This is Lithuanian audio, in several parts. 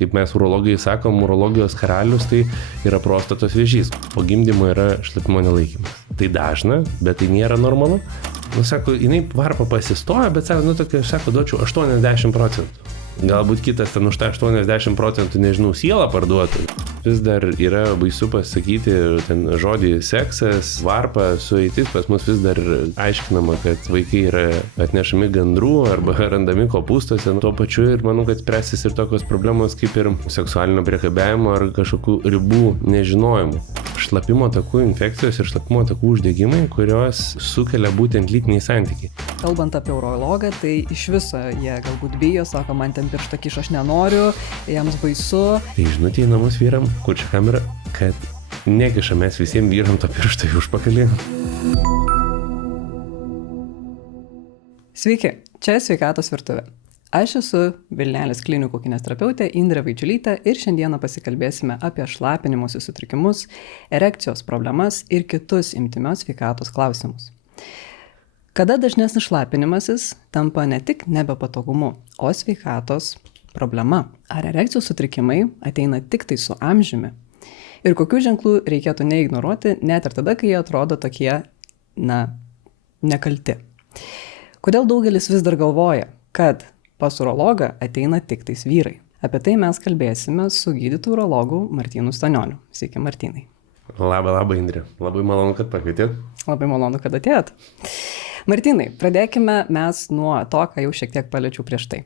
Kaip mes urologai sakom, urologijos karalius tai yra prostatos vėžys. Po gimdymo yra šlapimo nelaikymas. Tai dažna, bet tai nėra normalu. Sako, jinai varpa pasistoja, bet sako, duočiau 80%. Galbūt kitas ten už tą 80%, nežinau, sielą parduotų. Vis dar yra baisu pasakyti ten žodį seksas, varpa, sueitis. Pas mus vis dar aiškinama, kad vaikai yra atnešami gandrų arba randami kopūstuose. Tuo pačiu ir manau, kad spręsis ir tokios problemos kaip ir seksualinio priekabiavimo ar kažkokių ribų nežinojimų. Šlapimo takų infekcijos ir šlapimo takų uždegimai, kurios sukelia būtent lytiniai santykiai. Kalbant apie urologą, tai iš viso jie galbūt bijo, sako, man ten pirštą kiš aš nenoriu, jiems baisu. Tai žinutė į namus vyram, kur čia kamera, kad nekišam mes visiems vyram to pirštą į užpakalį. Sveiki, čia Sveikatos virtuvė. Aš esu Vilnelės klinikų kineziterapeutė Indrė Vaičiulytė ir šiandieną pasikalbėsime apie šlapinimosi sutrikimus, erekcijos problemas ir kitus intymios sveikatos klausimus. Kada dažnesnis šlapinimasis tampa ne tik nebepatogumu, o sveikatos problema? Ar erekcijos sutrikimai ateina tik tai su amžiumi? Ir kokių ženklų reikėtų neignoruoti, net ir tada, kai jie atrodo tokie, nekalti? Kodėl daugelis vis dar galvoja, kad pas urologą ateina tik tais vyrai? Apie tai mes kalbėsime su gydytoju urologu Martynu Stanioniu. Sveiki, Martynai. Labą, Indrė. Labai malonu, kad pakvietėt. Labai malonu, kad atėjot. Martynai, pradėkime mes nuo to, ką jau šiek tiek paliečiau prieš tai.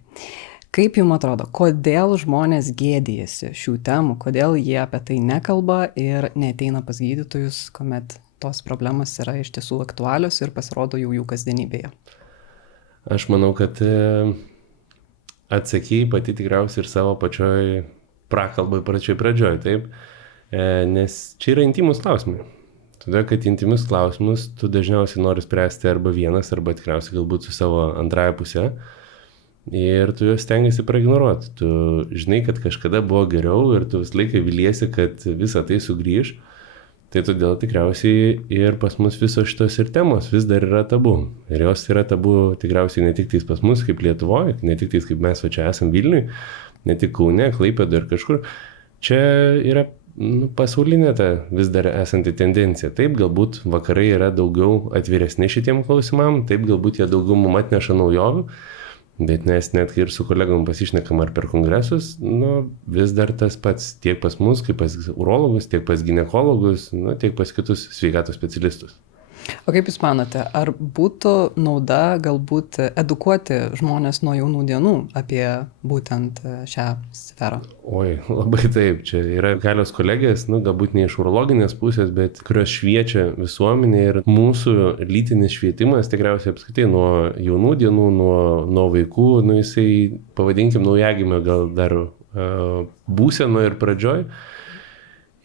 Kaip jums atrodo, kodėl žmonės gėdijasi šių temų, kodėl jie apie tai nekalba ir neateina pas gydytojus, kuomet tos problemas yra iš tiesų aktualios ir pasirodo jau jų kasdienybėje? Aš manau, kad atsakei pati tikriausiai ir savo pačioj prakalbai pradžioj, taip? Nes čia yra intymus klausimai. Todėl, kad intymus klausimus tu dažniausiai nori spręsti arba vienas, arba tikriausiai galbūt su savo antrąja pusė. Ir tu juos stengiasi praignoruoti. Tu žinai, kad kažkada buvo geriau ir tu visą laiką viliesi, kad visa tai sugrįž. Tai todėl tikriausiai ir pas mus visos šitos ir temos vis dar yra tabu. Ir jos yra tabu tikriausiai ne tik tais pas mus kaip Lietuvoje, ne tik tais kaip mes va čia esam Vilniui, ne tik Kaune, Klaipėdoje ir kažkur. Čia yra pasaulinė ta vis dar esanti tendencija. Taip, galbūt vakarai yra daugiau atviresni šitiem klausimam, taip, galbūt jie daugiau mum atneša naujovių. Bet nes net kai ir su kolegom pasišnekam ar per kongresus, vis dar tas pats tiek pas mus, kaip pas urologus, tiek pas ginekologus, tiek pas kitus sveikatos specialistus. O kaip Jūs manote, ar būtų nauda galbūt edukuoti žmonės nuo jaunų dienų apie būtent šią sferą? Oi, labai taip. Čia yra kelios kolegės, galbūt ne iš urologinės pusės, bet kurios šviečia visuomenė ir mūsų lytinis švietimas tikriausiai apskritai nuo jaunų dienų, nuo vaikų, jisai, pavadinkim, naujagimio gal dar būseno ir pradžioj.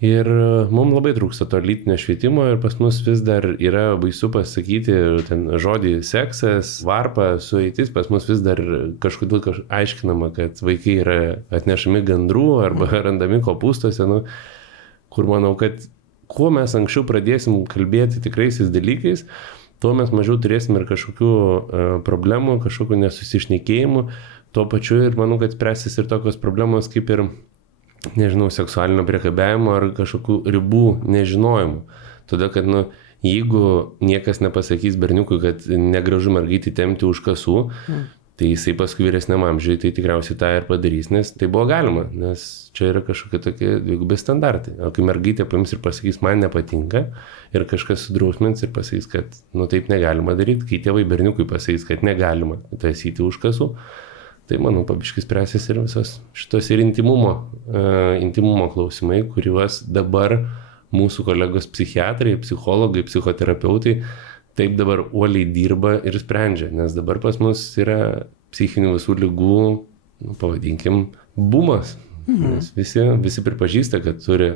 Ir mums labai trūksta to lytinio švietimo ir pas mus vis dar yra baisu pasakyti ten žodį seksas, varpa, sueitis. Pas mus vis dar kažkodėl aiškinama, kad vaikai yra atnešami gandrų arba randami kopūstuose, kur manau, kad kuo mes anksčiau pradėsim kalbėti tikraisiais dalykais, tuo mes mažiau turėsim ir kažkokių problemų, kažkokių nesusišnekėjimų. Tuo pačiu ir manau, kad spręsis ir tokios problemos kaip ir nežinau, seksualinio priekabiavimo ar kažkokių ribų nežinojimų. Todėl, kad, jeigu niekas nepasakys berniukui, kad negražu mergaitį tempti už kasų, tai jisai paskui vyresniam amžiui tai tikriausiai tą ir padarys, nes tai buvo galima, nes čia yra kažkokie tokie dvigubi standartai. O kai mergaitė paims ir pasakys, man nepatinka, ir kažkas sudrausmins ir pasakys, kad, taip negalima daryti, kai tėvai berniukui pasakys, kad negalima taisyti už kasų, tai, manau, pabiškis spręsis ir visos šitos ir intimumo klausimai, kuriuos dabar mūsų kolegos psichiatrai, psichologai, psichoterapeutai taip dabar uoliai dirba ir sprendžia, nes dabar pas mus yra psichinių visų ligų, pavadinkim, bumas. Nes visi pripažįsta, kad turi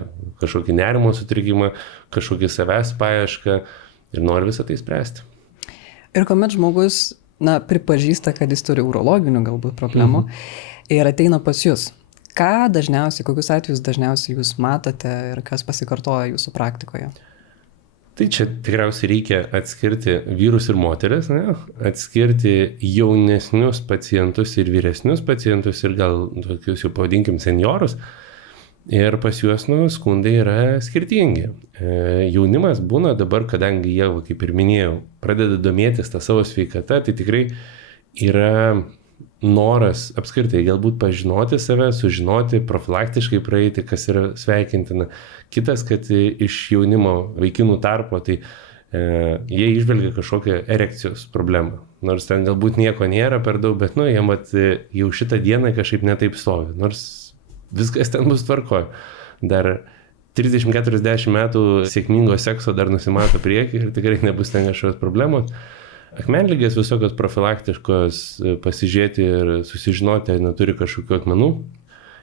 kažkokį nerimo sutrikimą, kažkokį savęs paiešką ir nori visą tai spręsti. Ir kuomet žmogus pripažįsta, kad jis turi urologinių galbūt problemų ir ateina pas jūs. Ką dažniausiai, kokius atvejus dažniausiai jūs matote ir kas pasikartoja jūsų praktikoje? Tai čia tikriausiai reikia atskirti vyrus ir moteris, ne? Atskirti jaunesnius pacientus ir vyresnius pacientus ir gal tokius jau pavadinkim seniorus. Ir pas juos skundai yra skirtingi. Jaunimas būna dabar, kadangi jie, kaip ir minėjau, pradeda domėtis tą savo sveikatą, tai tikrai yra noras apskritai galbūt pažinoti save, sužinoti, profilaktiškai praeiti, kas yra sveikintina. Kitas, kad iš jaunimo vaikinų tarpo, tai jie išvelgia kažkokią erekcijos problemą. Nors ten galbūt nieko nėra per daug, bet jiem jau šitą dieną kažkaip netaip stovi. Nors viskas ten bus tvarkoje. Dar 30-40 metų sėkmingo sekso dar nusimato priekį ir tikrai nebus ten kažkokios problemos. Akmenligės visokios profilaktiškos pasižiūrėti ir susižinoti, ar neturi kažkokių akmenų.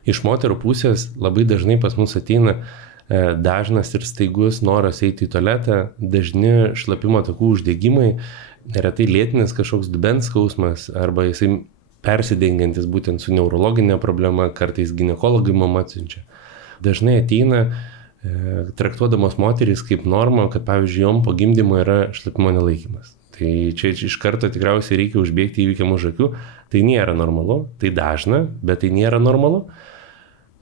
Iš moterų pusės labai dažnai pas mus ateina dažnas ir staigus noras eiti į tualetą, dažni šlapimo takų uždegimai, neretai lėtinis kažkoks dubens skausmas arba jisai persidengiantis būtent su neurologinė problema, kartais ginekologai mum atsiunčia. Dažnai ateina traktuodamos moterys kaip normą, kad pavyzdžiui jom po gimdymo yra šlapimo nelaikymas. Tai čia iš karto tikriausiai reikia užbėgti įvykiam už akių. Tai nėra normalu, tai dažna, bet tai nėra normalu.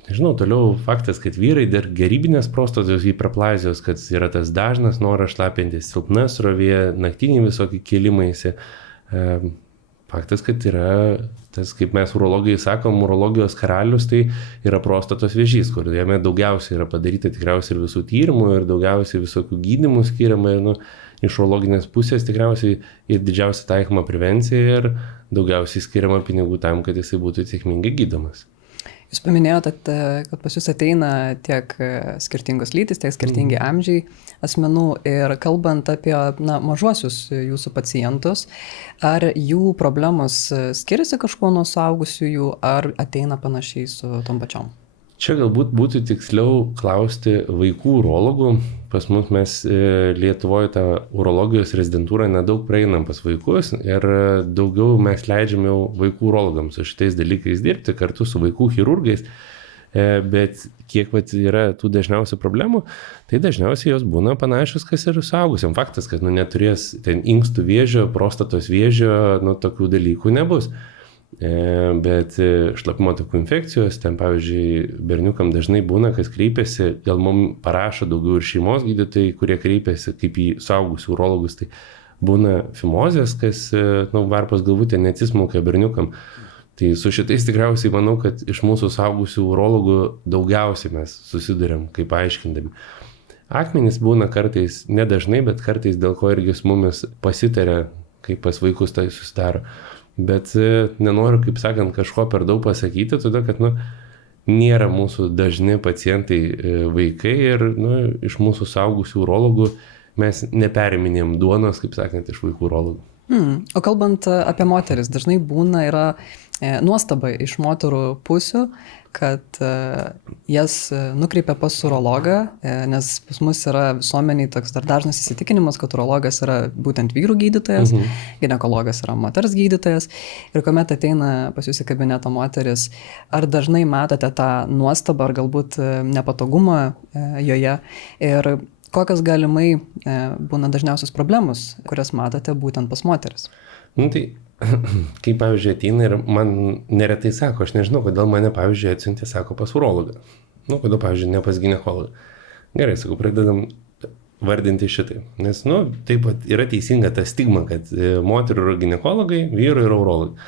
Nežinau, toliau faktas, kad vyrai dar gerybinės prostatos hiperplazijos, kad yra tas dažnas noras šlapintis, silpna srovė, naktiniai visokie kėlimaisi. Faktas, kad yra tas, kaip mes urologai sakom, urologijos karalius, tai yra prostatos vėžys, kur jame daugiausiai yra padaryta tikriausiai ir visų tyrimų, ir daugiausiai visokių gydymų skiriama, ir iš urologinės pusės tikriausiai ir didžiausia taikoma prevencija ir daugiausiai skiriama pinigų tam, kad jisai būtų sėkmingai gydomas. Jūs paminėjote, kad pas jūs ateina tiek skirtingos lytis, tiek skirtingi amžiai asmenų ir kalbant apie mažuosius jūsų pacientus, ar jų problemos skiriasi kažkuo nuo suaugusiųjų, ar ateina panašiai su tom pačiom? Čia galbūt būtų tiksliau klausti vaikų urologų. Pas mus mes Lietuvoje tą urologijos rezidentūrą nedaug praeinam pas vaikus ir daugiau mes leidžiam jau vaikų urologams su šitais dalykais dirbti kartu su vaikų chirurgais. Bet kiek yra tų dažniausių problemų, tai dažniausiai jos būna panašios, kas ir suaugusiam. Faktas, kad neturės ten inkstų vėžio, prostatos vėžio, tokių dalykų nebus. Bet šlapimo takų infekcijos, ten pavyzdžiui, berniukam dažnai būna, kas kreipiasi, gal mums parašo daugiau ir šeimos gydytojai, kurie kreipiasi kaip į suaugusių urologus, tai būna fimozės, kas varpos galvutė neatsismaukia berniukam. Tai su šitais tikriausiai manau, kad iš mūsų suaugusių urologų daugiausiai mes susiduriam, kaip aiškindami. Akmenys būna kartais, nedažnai, bet kartais dėl ko irgi su mumis pasitarė, kaip pas vaikus tai susidaro. Bet nenoriu, kaip sakant, kažko per daug pasakyti, todėl kad nėra mūsų dažni pacientai vaikai ir iš mūsų suaugusių urologų mes neperiminėm duonos, kaip sakant, iš vaikų urologų. O kalbant apie moteris, dažnai yra nuostaba iš moterų pusių, kad jas nukreipia pas urologą, nes pas mus yra visuomeniai toks dar dažnas įsitikinimas, kad urologas yra būtent vyrų gydytojas, ginekologas yra moters gydytojas. Ir kuomet ateina pas jūs į kabinetą moteris, ar dažnai matote tą nuostabą ar galbūt nepatogumą joje ir kokios galimai būna dažniausios problemos, kurias matote būtent pas moteris? Tai kaip pavyzdžiui ateina ir man neretai sako, aš nežinau, kodėl mane pavyzdžiui atsiuntė, sako, pas urologą. Kodėl pavyzdžiui ne pas ginekologą. Gerai, sakau, pradedam vardinti šitai. Nes, taip pat yra teisinga ta stigma, kad moterų yra ginekologai, vyrų yra urologai.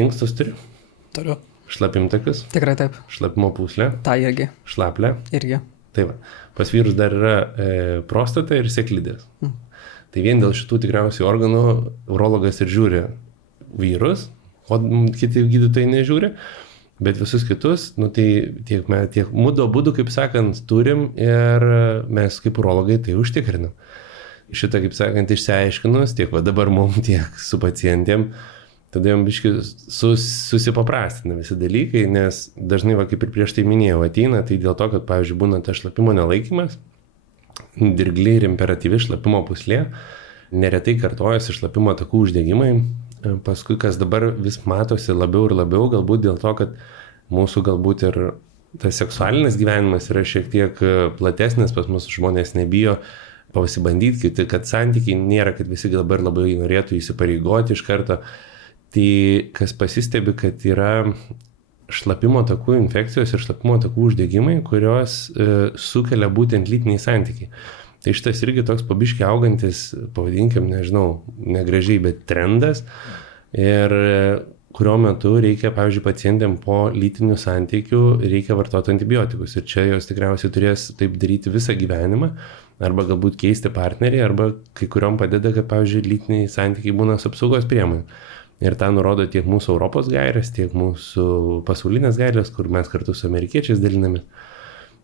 Inkstus turiu? Turiu. Šlapimtakius? Tikrai taip. Šlapimo pūslę? Ta irgi. Šlaplę? Irgi. Tai va. Pas vyrus dar yra prostata ir sėklidės. Tai vien dėl šitų tikriausiai organų urologas ir žiūri vyrus, o kiti gydytojai nežiūri, bet visus kitus, tai tiek mudu abudu, kaip sakant, turim ir mes kaip urologai tai užtikrinam. Šitą, kaip sakant, išsiaiškinus, tiek dabar mums, tiek su pacientėm, tada jam biškai susipaprastina visi dalykai, nes dažnai, kaip ir prieš tai minėjau, ateina, tai dėl to, kad, pavyzdžiui, būna tas šlapimo nelaikymas, dirgli ir imperatyvi šlapimo pūslė, neretai kartojasi šlapimo takų uždegimai, paskui kas dabar vis matosi labiau ir labiau, galbūt dėl to, kad mūsų galbūt ir tas seksualinis gyvenimas yra šiek tiek platesnis, pas mus žmonės nebijo pasibandyti, kiti, kad santykiai nėra, kad visi dabar labai norėtų įsipareigoti iš karto. Tai kas pasistebi, kad yra šlapimo takų infekcijos ir šlapimo takų uždegimai, kurios sukelia būtent lytiniai santykiai. Tai šitas irgi toks pabiškiai augantis, pavadinkim, nežinau, negražiai, bet trendas. Ir kurio metu reikia, pavyzdžiui, pacientėm po lytinių santykių reikia vartoti antibiotikus. Ir čia jos tikriausiai turės taip daryti visą gyvenimą, arba galbūt keisti partnerį, arba kai kuriuom padeda, kad, pavyzdžiui, lytiniai santykiai būna su apsaugos priemonė. Ir tą nurodo tiek mūsų Europos gairės, tiek mūsų pasaulinės gairės, kur mes kartu su amerikiečiais dalinamės.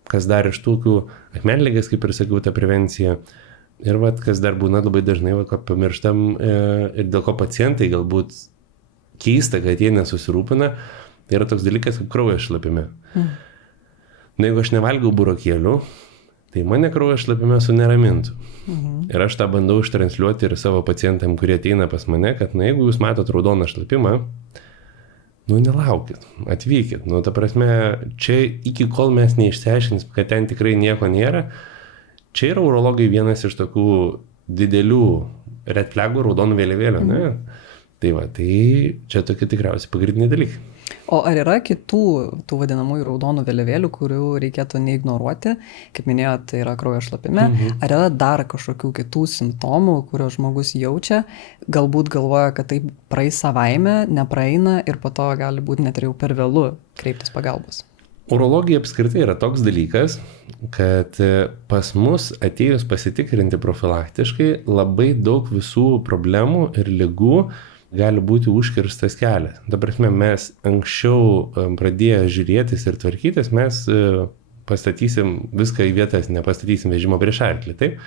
Kas dar iš tokių akmenligės, kaip ir sakiau, ta prevencija. Ir vat, kas dar būna labai dažnai, kad pamirštam ir dėl ko pacientai galbūt keista, kad jie nesusirūpina, tai yra toks dalykas kaip kraujo šlapime. Na, jeigu aš nevalgiau burokėlių, tai mane kraujo šlapime suneramintų. Ir aš tą bandau ištransliuoti ir savo pacientam, kurie ateina pas mane, kad, na, jeigu jūs matot raudoną šlapimą, nu, nelaukit, atvykit. Nu, ta prasme, čia iki kol mes neišsiaiškinsim, kad ten tikrai nieko nėra, čia yra urologai vienas iš tokių didelių red flagų raudonų vėliavėlių, ne? Tai va, tai čia tokie tikriausiai pagrindiniai dalykai. O ar yra kitų tų vadinamųjų raudonų vėliavėlių, kurių reikėtų neignoruoti? Kaip minėjot, tai yra kraujo šlapime. Ar yra dar kažkokių kitų simptomų, kuriuos žmogus jaučia? Galbūt galvoja, kad tai praeis savaime, nepraeina ir po to gali būti net ir jau per vėlu kreiptis pagalbos. Urologija apskritai yra toks dalykas, kad pas mus atėjus pasitikrinti profilaktiškai labai daug visų problemų ir ligų gali būti užkirstas kelias. Ta prasme, mes anksčiau pradėję žiūrėtis ir tvarkytis, mes pastatysim viską į vietas, nepastatysim vežimo prieš arklį. Taip?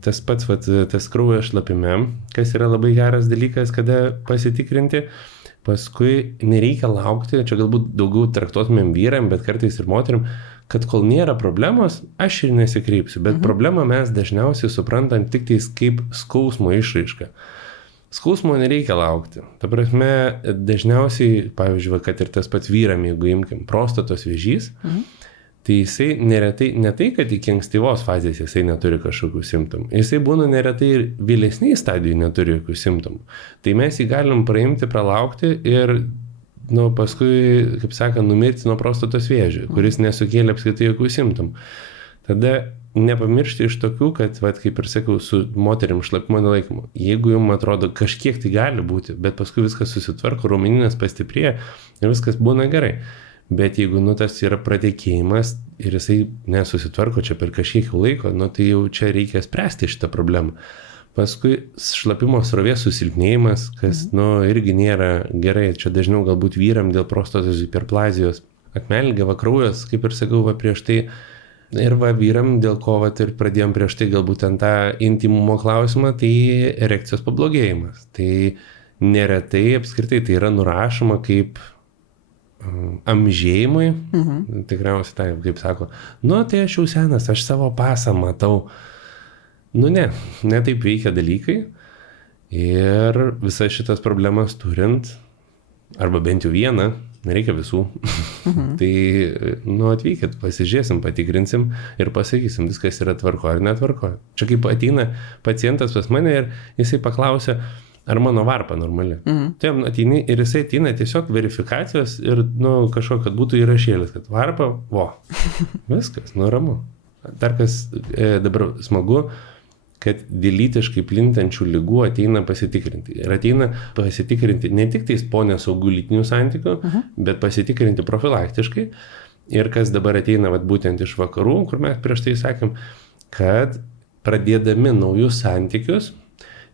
Tas pats, tas kraujo šlapime, kas yra labai geras dalykas, kada pasitikrinti, paskui nereikia laukti, čia galbūt daugiau traktuotumėm vyram, bet kartais ir moterim, kad kol nėra problemos, aš ir nesikreipsiu, bet problemą mes dažniausiai suprantam tik tais kaip skausmo išraišką. Skausmo nereikia laukti. Ta prasme, dažniausiai, pavyzdžiui, kad ir tas pats vyram, jeigu imkim prostatos vėžys, tai jisai neretai, ne tai, kad iki ankstyvos fazės jisai neturi kažkokių simptomų. Jisai būna neretai ir vėlesniai stadijai neturi jokių simptomų. Tai mes jį galim praimti, pralaukti ir paskui, kaip sakant, numirti nuo prostatos vėžio, kuris nesukėlė apskritai jokių simptomų. Tada nepamiršti iš tokių, kad, kaip ir sakiau, su moterim šlapimo nelaikymu. Jeigu jums atrodo kažkiek tai gali būti, bet paskui viskas susitvarko, raumenynas pastiprėja ir viskas būna gerai. Bet jeigu tas yra pratekėjimas ir jisai nesusitvarko čia per kažkiek laiko, tai jau čia reikia spręsti šitą problemą. Paskui šlapimo srovės susilpnėjimas, kas irgi nėra gerai. Čia dažniau galbūt vyram dėl prostatos hiperplazijos. Akmenligė, kraujas, kaip ir sakiau prieš tai. Ir vyram, dėl ko ir pradėjom prieš tai galbūt tą intimumo klausimą, tai erekcijos pablogėjimas. Tai neretai apskritai tai yra nurašoma kaip amžėjimui. Tikriausiai tai, kaip sako, tai aš jau senas, aš savo pasą matau. Ne taip veikia dalykai. Ir visas šitas problemas turint, arba bent jau vieną, nereikia visų. Tai, atvykit, pasižiūrėsim, patikrinsim ir pasakysim, viskas yra tvarko ar netvarko. Čia kaip ateina pacientas pas mane ir jisai paklausia, ar mano varpa normali. Tai ateini ir jisai ateina tiesiog verifikacijos ir, kažko, kad būtų įrašėlis, kad varpa, viskas, ramu. Dar kas dabar smagu, kad dėl lytiškai plintančių ligų ateina pasitikrinti. Ir ateina pasitikrinti ne tik tais po nesaugų lytinių santykių, bet pasitikrinti profilaktiškai. Ir kas dabar ateina būtent iš vakarų, kur mes prieš tai sakėm, kad pradėdami naujus santykius,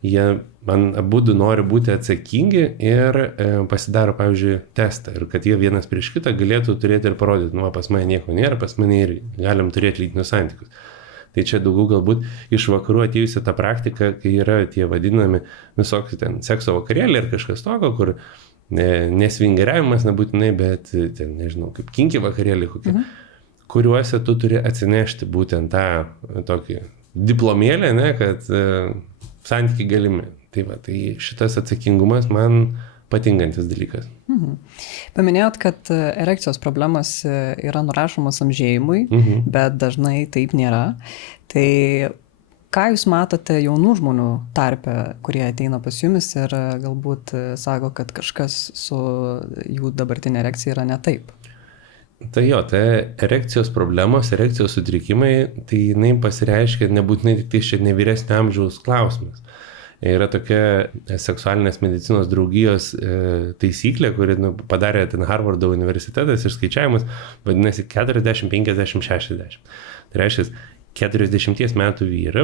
jie man abudu nori būti atsakingi ir pasidaro, pavyzdžiui, testą. Ir kad jie vienas prieš kitą galėtų turėti ir parodyti, pas mane nieko nėra, pas mane ir galim turėti lytinius santykius. Tai čia daugiau galbūt iš vakarų atėjusi ta praktika, kai yra tie vadinami visokie ten sekso vakarėliai ir kažkas tokio, kur nesvingeriavimas nebūtinai, bet ten, nežinau, kaip kinki vakarėliai kokie, kuriuose tu turi atsinešti būtent tą tokį diplomėlę, kad santykiai galimi. Tai šitas atsakingumas man patinkantis dalykas. Paminėjot, kad erekcijos problemas yra nurašomas amžėjimui, bet dažnai taip nėra. Tai Ką jūs matote jaunų žmonių tarpe, kurie ateina pas jumis ir galbūt sako, kad kažkas su jų dabartinė erekcija yra ne taip? Tai jo, tai erekcijos problemos, erekcijos sutrikimai, tai jinai pasireiškia nebūtinai tik tai šiandien vyresnio amžiaus klausimas. Yra tokia seksualinės medicinos draugijos taisyklė, kuri padarė ten Harvardo universitetas išskaičiavimus, vadinasi 40, 50, 60. Tai reiškia, 40 metų vyrų,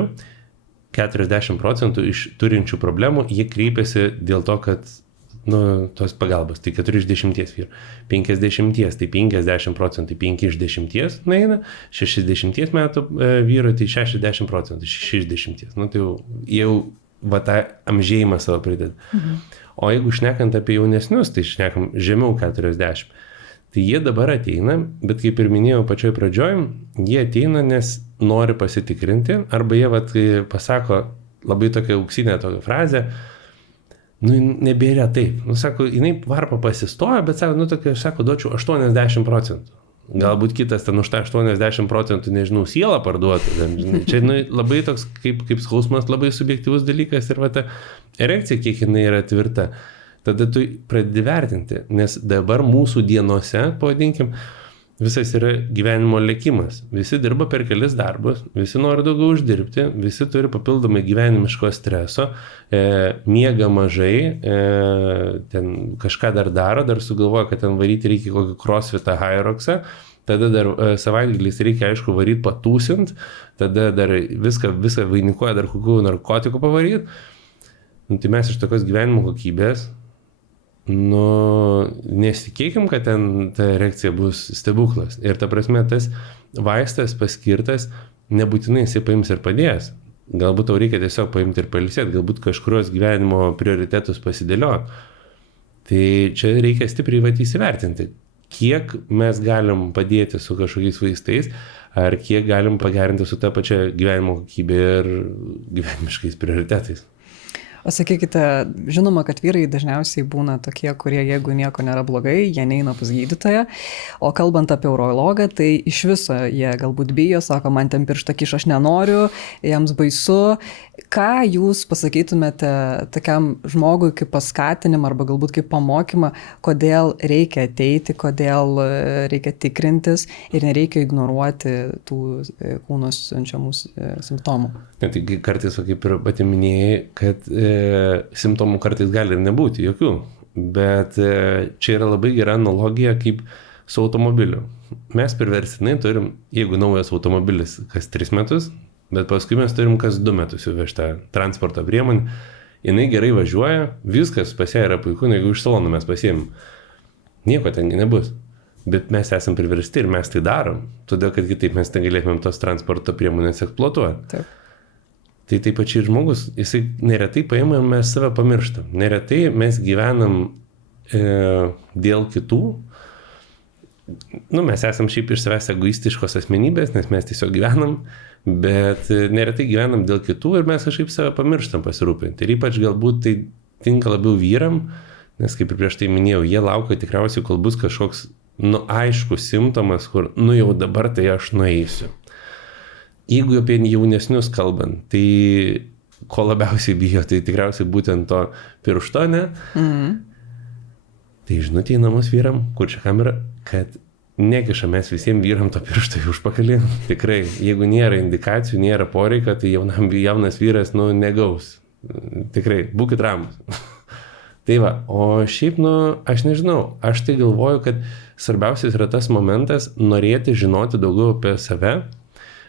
40% iš turinčių problemų, jie kreipiasi dėl to, kad tos pagalbos, tai 4 iš 10 vyrų. 50, tai 50%, 5 iš 10 naina, 60 metų vyrų, tai 60%, 6 iš 10. Tai jau va tą amžėjimą savo prideda. O jeigu šnekant apie jaunesnius, tai šnekam žemiau 40. Tai jie dabar ateina, bet kaip ir minėjau pačioj pradžioj, jie ateina, nes nori pasitikrinti, arba jie pasako labai tokią auksinę tokią frazę, nebėra taip. Sako, jinai varpa pasistoja, bet sako, duočiau 80%. Galbūt kitas ten už tą 80%, nežinau, sielą parduotų. Čia labai toks kaip skausmas, labai subjektyvus dalykas ir ta erekcija, kiek jinai yra tvirta. Tada tu pradedi vertinti, nes dabar mūsų dienose, pavadinkim, visas yra gyvenimo lėkimas. Visi dirba per kelis darbus, visi nori daugiau uždirbti, visi turi papildomai gyvenimiško streso, miega mažai, ten kažką dar sugalvoja, kad ten varyti reikia kokį crossfitą, Hyroxą, tada dar savaitgaliais reikia, aišku, varyti patūsint, tada dar viską vainikuoja dar kokių narkotikų pavaryti. Tai mes iš tokios gyvenimo kokybės, nesitikėkim, kad ten ta erekcija bus stebuklas. Ir ta prasme, tas vaistas paskirtas, nebūtinai jisai paims ir padės. Galbūt tau reikia tiesiog paimti ir pailsėti, galbūt kažkurios gyvenimo prioritetus pasidėlioti. Tai čia reikia stipriai įsivertinti, kiek mes galim padėti su kažkokiais vaistais, ar kiek galim pagerinti su ta pačia gyvenimo kokybė ir gyvenimiškais prioritetais. O sakykite, žinoma, kad vyrai dažniausiai būna tokie, kurie, jeigu nieko nėra blogai, jie neina pas gydytoją, o kalbant apie urologą, tai iš viso jie galbūt bijo, sako, man ten pirštą kiš, aš nenoriu, jiems baisu. Ką jūs pasakytumėte tokiam žmogui kaip paskatinimą arba galbūt kaip pamokymą, kodėl reikia ateiti, kodėl reikia tikrintis ir nereikia ignoruoti tų kūno siunčiamų simptomų? Tai kartais, kaip ir pati minėjai, kad simptomų kartais gali ir nebūti jokių, bet čia yra labai gera analogija kaip su automobiliu. Mes priverstinai turim, jeigu naujas automobilis kas 3 metus, bet paskui mes turim kas 2 metus įvežtą transporto priemonę, jinai gerai važiuoja, viskas pas ją yra puiku, jeigu iš salono mes pasiėmėm, nieko ten nebus. Bet mes esam priversti ir mes tai darom, todėl kad kitaip mes negalėtumėm tos transporto priemonės eksploatuoti. Taip. Tai taip pačiai žmogus, jisai neretai paima, mes save pamirštam. Neretai mes gyvenam dėl kitų. Mes esam šiaip iš savęs egoistiškos asmenybės, nes mes tiesiog gyvenam, bet neretai gyvenam dėl kitų ir mes kažkaip save pamirštam pasirūpinti. Ir ypač galbūt tai tinka labiau vyram, nes kaip ir prieš tai minėjau, jie laukia tikriausiai, kol bus kažkoks aiškus simptomas, kur jau dabar tai aš nueisiu. Jeigu apie jaunesnius kalbant, tai ko labiausiai bijo, tai tikriausiai būtent to piršto, ne? Tai žinutė į namus vyram, kur čia kamera, kad nekišam mes visiems vyram to piršto į užpakalį. Tikrai, jeigu nėra indikacijų, nėra poreikio, tai jaunas vyras, negaus. Tikrai, būkit ramus. Tai va, o šiaip, aš nežinau, aš tai galvoju, kad svarbiausias yra tas momentas norėti žinoti daugiau apie save,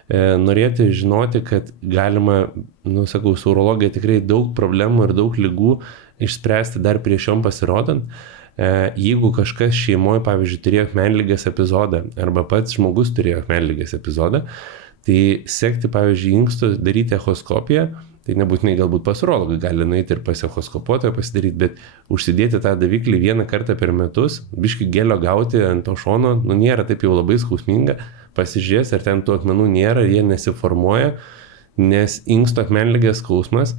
norėti žinoti, kad galima, sakau, su urologija tikrai daug problemų ir daug ligų išspręsti dar prieš jom pasirodant. Jeigu kažkas šeimoje, pavyzdžiui, turėjo akmenligės epizodą arba pats žmogus turėjo akmenligės epizodą, tai sekti, pavyzdžiui, inkstus, daryti echoskopiją, tai nebūtinai galbūt pas urologą gali nueiti ir pas echoskopuotoją pasidaryti, bet užsidėti tą daviklį 1 kartą per metus, biškį gelio gauti ant to šono, nėra taip jau labai skausminga, pasižiūrės, ar ten tų akmenų nėra, jie nesiformuoja, nes inksto akmenligės skausmas,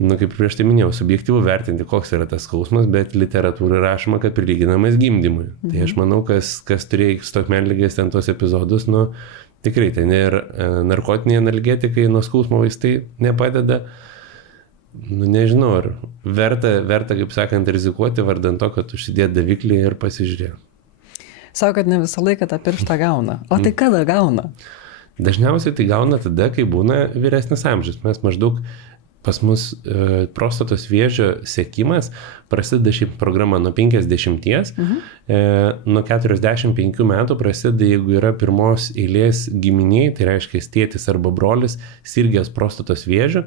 kaip prieš tai minėjau, subjektyvu vertinti, koks yra tas skausmas, bet literatūra rašoma, kad prilyginamas gimdymui. Tai aš manau, kas turėjo inksto akmenligės ten tos epizodus, Tikrai, ten ir narkotiniai analgetikai, nuo skausmo vaistai nepadeda. Nu, nežinau, ar verta, kaip sakant, rizikuoti vardant to, kad užsidėt daviklį ir pasižiūrėti. Sako, kad ne visą laiką tą pirštą gauna. O tai kada gauna? Dažniausiai tai gauna tada, kai būna vyresnis amžius. Mes maždaug pas mus prostatos vėžio sekimas prasideda šį programą nuo 50, nuo 45 metų prasideda, jeigu yra pirmos eilės giminiai, tai reiškia tėtis arba brolis sirgęs prostatos vėžiu,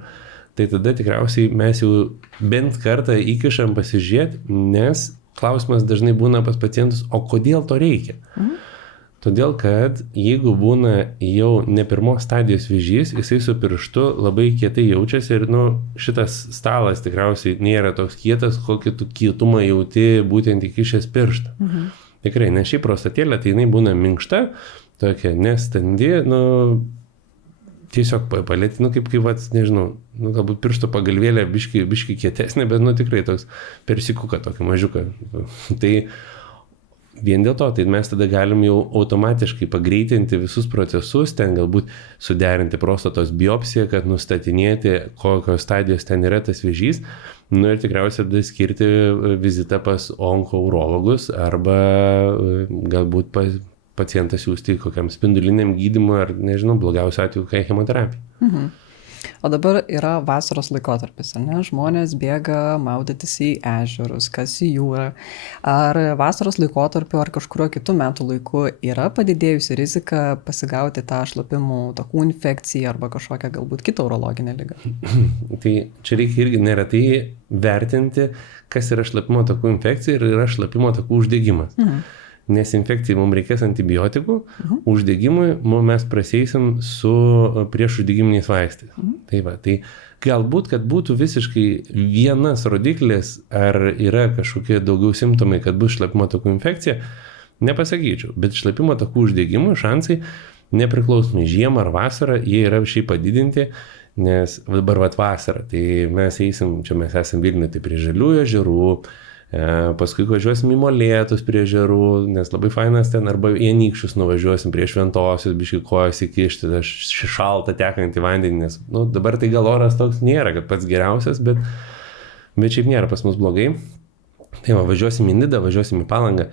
tai tada tikriausiai mes jau bent kartą įkišam pasižiūrėti, nes klausimas dažnai būna pas pacientus, o kodėl to reikia? Todėl, kad jeigu būna jau ne pirmos stadijos vėžys, jisai su pirštu labai kietai jaučiasi ir šitas stalas tikriausiai nėra toks kietas, kokį tu kietumą jauti būtent įkišęs pirštą. Tikrai, nes šiaip prostatėlė, tai jinai būna minkšta, tokia nestandi, tiesiog palėti, kaip nežinau, galbūt piršto pagalvėlė biški kietesnė, bet tikrai toks persikuką tokį mažiuką. Tai vien dėl to, tai mes tada galim jau automatiškai pagreitinti visus procesus, ten galbūt suderinti prostatos biopsiją, kad nustatinėti, kokios stadijos ten yra tas vėžys, ir tikriausiai tada skirti vizitą pas onkourologus arba galbūt pacientas siūsti kokiam spinduliniam gydymui ar, nežinau, blogiausiu atveju, kai chemoterapija. O dabar yra vasaros laikotarpis, ne? Žmonės bėga maudytis į ežerus, kas į jūrą. Ar vasaros laikotarpiu ar kažkurio kitų metų laiku yra padidėjusi rizika pasigauti tą šlapimų takų infekciją arba kažkokią galbūt kitą urologinę ligą? Tai čia reikia irgi neretai vertinti, kas yra šlapimo takų infekcija ir yra šlapimo takų uždegimas. Nes infekcijai mums reikės antibiotikų, uždegimui mes praseisim su priešuždegiminiais vaistais. Tai galbūt, kad būtų visiškai vienas rodiklis, ar yra kažkokie daugiau simptomai, kad bus šlapimo takų infekcija, nepasakyčiau. Bet šlapimo takų uždegimų šansai nepriklausomai žiemą ar vasarą, jie yra šiaip padidinti, nes dabar vasara, tai mes eisim, čia mes esam Vilniuje, tai prie Žaliųjų ežerų, paskui važiuosim į Molėtus prie ežerų, nes labai fainas ten, arba į Anykščius nuvažiuosim prie Šventosios, biškai kojas įkišti, šaltą tekantį vandenį, nes dabar tai gal oras toks nėra, kad pats geriausias, bet šiaip nėra pas mus blogai. Tai važiuosim į Nidą, važiuosim į Palangą,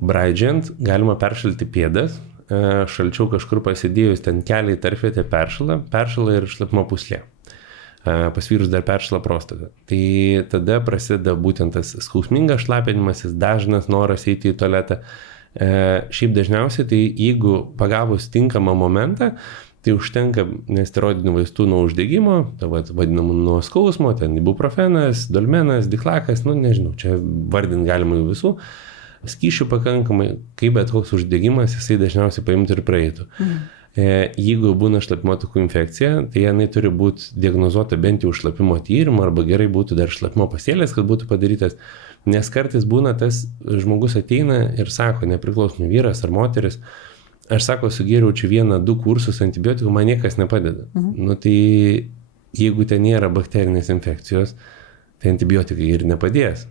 braidžiant, galima peršalti pėdas, šalčiau kažkur pasidėjus ten keliai tarpvietė peršala ir šlapimo pūslė. Pas vyrus dar peršala prostata. Tai tada prasideda būtent tas skausmingas šlapinimasis, dažnas noras eiti į tualetą. Šiaip dažniausiai, tai jeigu pagavus tinkamą momentą, tai užtenka nesteroidinių vaistų nuo uždegimo, vadinamų nuo skausmo, ten ibuprofenas, dolmenas, diklakas, nežinau, čia vardint galima jų visų. Skysčių pakankamai, kaip bet koks uždegimas, jisai dažniausiai paimtų ir praeitų. Jeigu būna šlapimo takų infekcija, tai jinai turi būti diagnozuota bent jau šlapimo tyrimą arba gerai būtų dar šlapimo pasėlės, kad būtų padarytas, nes kartais būna tas žmogus ateina ir sako, nepriklausomai vyras ar moteris, aš sako, sugėriau čia 1-2 kursus antibiotikų, man niekas nepadeda. Tai jeigu ten nėra bakterinės infekcijos, tai antibiotikai ir nepadės.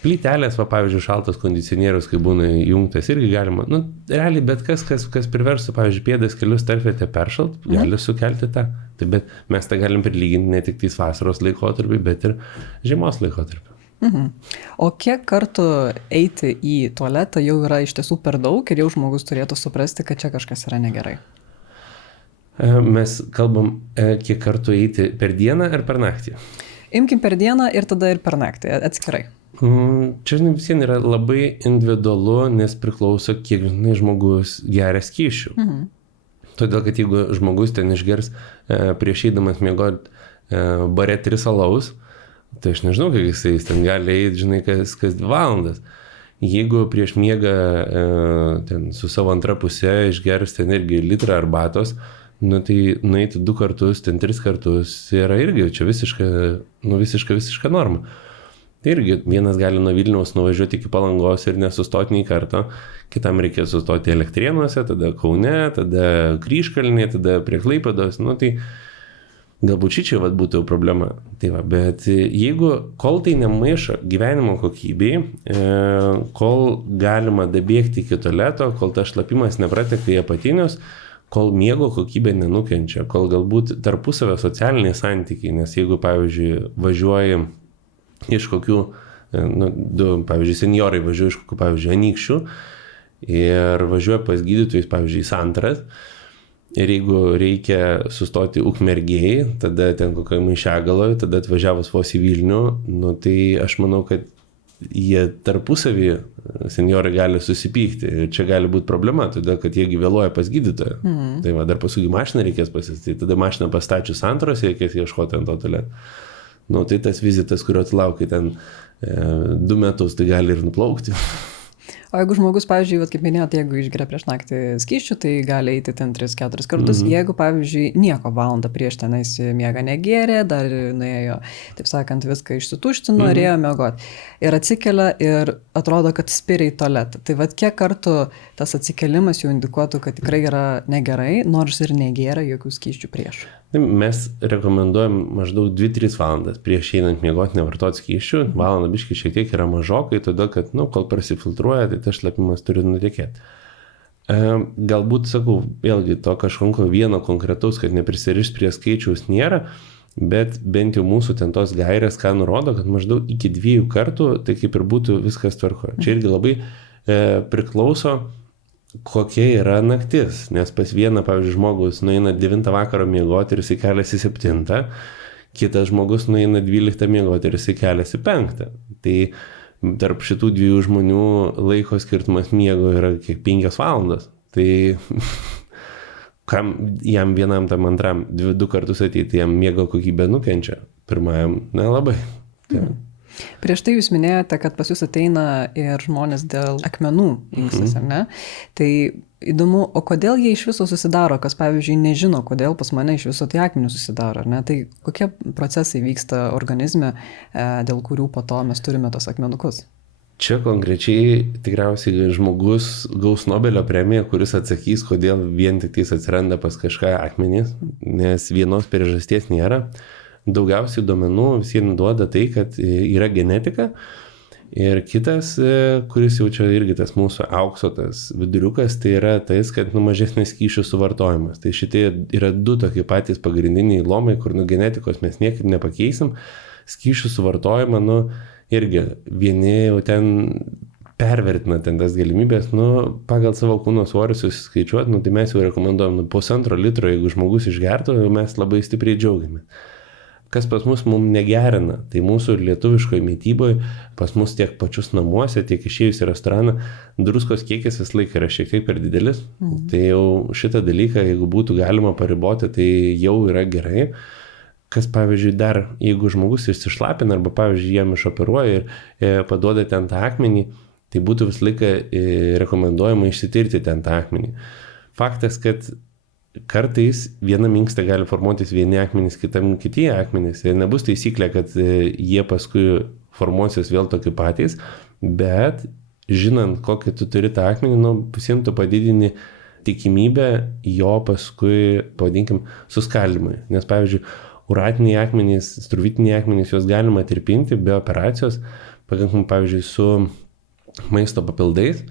Plytelės, pavyzdžiui, šaltas kondicionierius, kai būna įjungtas, irgi galima. Realiai bet kas priverstų, pavyzdžiui, pėdas kelius tarpvietę peršalt, gali sukelti tą. Bet mes tą galim prilyginti ne tik tais vasaros laikotarpį, bet ir žiemos laikotarpį. O kiek kartų eiti į tualetą jau yra iš tiesų per daug ir jau žmogus turėtų suprasti, kad čia kažkas yra negerai? Mes kalbam, kiek kartų eiti per dieną ar per naktį? Imkim per dieną ir tada ir per naktį, atskirai. Čia, visiems yra labai individualu, nes priklauso, kiek, žmogus geria skysčių. Todėl, kad jeigu žmogus ten išgers prieš eidamas miegoti bare 3 alaus, tai aš nežinau, kiek jisai ten gali eiti, kas 2 valandas. Jeigu prieš miegą ten su savo antra pusė išgers ten irgi litrą arbatos, tai nueiti 2 kartus, ten 3 kartus yra irgi čia visiška norma. Tai irgi vienas gali nuo Vilniaus nuvažiuoti iki Palangos ir nesustoti nei karto, kitam reikės sustoti Elektrėnuose, tada Kaune, tada Kryžkalnyje, tada prie Klaipėdos, tai galbūt čia būtų problema. Bet jeigu kol tai nemaišo gyvenimo kokybei, kol galima dabėgti iki tualeto, kol tas šlapimas neprateka į apatinius, kol miego kokybė nenukenčia, kol galbūt tarpusavio socialiniai santykiai, nes jeigu, pavyzdžiui, važiuoji iš kokių, pavyzdžiui, senjorai važiuoja iš kokių, pavyzdžiui, anykščių ir važiuoja pas gydytojus, pavyzdžiui, į Santaras, ir jeigu reikia sustoti Ukmergėj, tada ten kokioj Maišiagaloje, tada atvažiavus vos į Vilnių, tai aš manau, kad jie tarpusavį senjorai gali susipykti. Ir čia gali būti problema, todėl kad jie vėluoja pas gydytoją. Tai va, dar paskui mašiną reikės pasistyti, tada mašiną pastačius Santaros reikės ieškoti ant to tualeto. Tai tas vizitas, kurio tu laukai ten 2 metus, tai gali ir nuplaukti. O jeigu žmogus, pavyzdžiui, kaip minėjote, jeigu išgeria prieš naktį skysčių, tai gali eiti ten 3-4 kartus. Jeigu, pavyzdžiui, nieko valandą prieš tenais miegą negėrė, dar nuėjo, taip sakant, viską išsituštino, norėjo miegoti. Ir atsikelia ir atrodo, kad spiria į tualetą. Tai vad kiek kartų tas atsikelimas jau indikuotų, kad tikrai yra negerai, nors ir negėra jokių skysčių prieš. Mes rekomenduojam maždaug 2-3 valandas prieš einant miegoti nevartoti skysčių. Valandą biškai šiek tiek yra mažokai, todėl kad, kol prasifiltruoja, tai tas šlapimas turi nutekėti. Galbūt, sakau, vėlgi to kažkokio vieno konkretaus, kad neprisirišt prie skaičiaus nėra, bet bent jau mūsų ten tos gairės, ką nurodo, kad maždaug iki 2 kartų tai kaip ir būtų viskas tvarkoje. Čia irgi labai priklauso, kokia yra naktis, nes pas vieną, pavyzdžiui, žmogus nueina 9 vakaro miegoti ir jisai keliasi 7, kitas žmogus nueina 12 miegoti ir jisai keliasi 5. Tai tarp šitų 2 žmonių laiko skirtumas miego yra kiek 5 valandas. Tai kam jam vienam tam antram 2 kartus ateiti, jam miego kokybė nukenčia, pirmajam nelabai. Prieš tai jūs minėjote, kad pas jūs ateina ir žmonės dėl akmenų inkstas, ar ne? Tai įdomu, o kodėl jie iš viso susidaro, kas, pavyzdžiui, nežino, kodėl pas mane iš viso tai akmenys susidaro, ar ne? Tai kokie procesai vyksta organizme, dėl kurių po to mes turime tos akmenukus? Čia konkrečiai tikriausiai žmogus gaus Nobelio premiją, kuris atsakys, kodėl vien tik tais atsiranda pas kažką akmenys, nes vienos priežasties nėra. Daugiausiai duomenų visiems duoda tai, kad yra genetika ir kitas, kuris jau čia irgi tas mūsų aukso tas viduriukas, tai yra tais, kad mažesnis skysčių suvartojimas. Tai šitie yra 2 tokie patys pagrindiniai lomai, kur genetikos mes niekaip nepakeisim. Skysčių suvartojimą, irgi vieni jau ten pervertina ten tas galimybės, pagal savo kūno svorį susiskaičiuoti, tai mes jau rekomenduojam 1,5 litro, jeigu žmogus išgertų, mes labai stipriai džiaugiamės. Kas pas mus mums negerina, tai mūsų lietuviškoje mytyboje, pas mus tiek pačius namuose, tiek išėjus į restoraną, druskos kiekis vis laik yra šiek tiek per didelis. Tai jau šitą dalyką, jeigu būtų galima pariboti, tai jau yra gerai. Kas, pavyzdžiui, dar, jeigu žmogus išsišlapina arba, pavyzdžiui, jam išoperuoja ir paduoda ten tą akmenį, tai būtų vis laiką rekomenduojama išsitirti ten tą akmenį. Faktas, kad kartais vienam inkste gali formuotis vieni akmenys, kitam kiti akmenys. Ir nebus taisyklė, kad jie paskui formuosis vėl tokie patys, bet žinant, kokį tu turi tą akmenį, visiems tu padidini tikimybę jo paskui, pavadinkim, suskaldymui. Nes, pavyzdžiui, uratiniai akmenys, struvitiniai akmenys, juos galima tirpinti be operacijos, pakankamai, pavyzdžiui, su maisto papildais.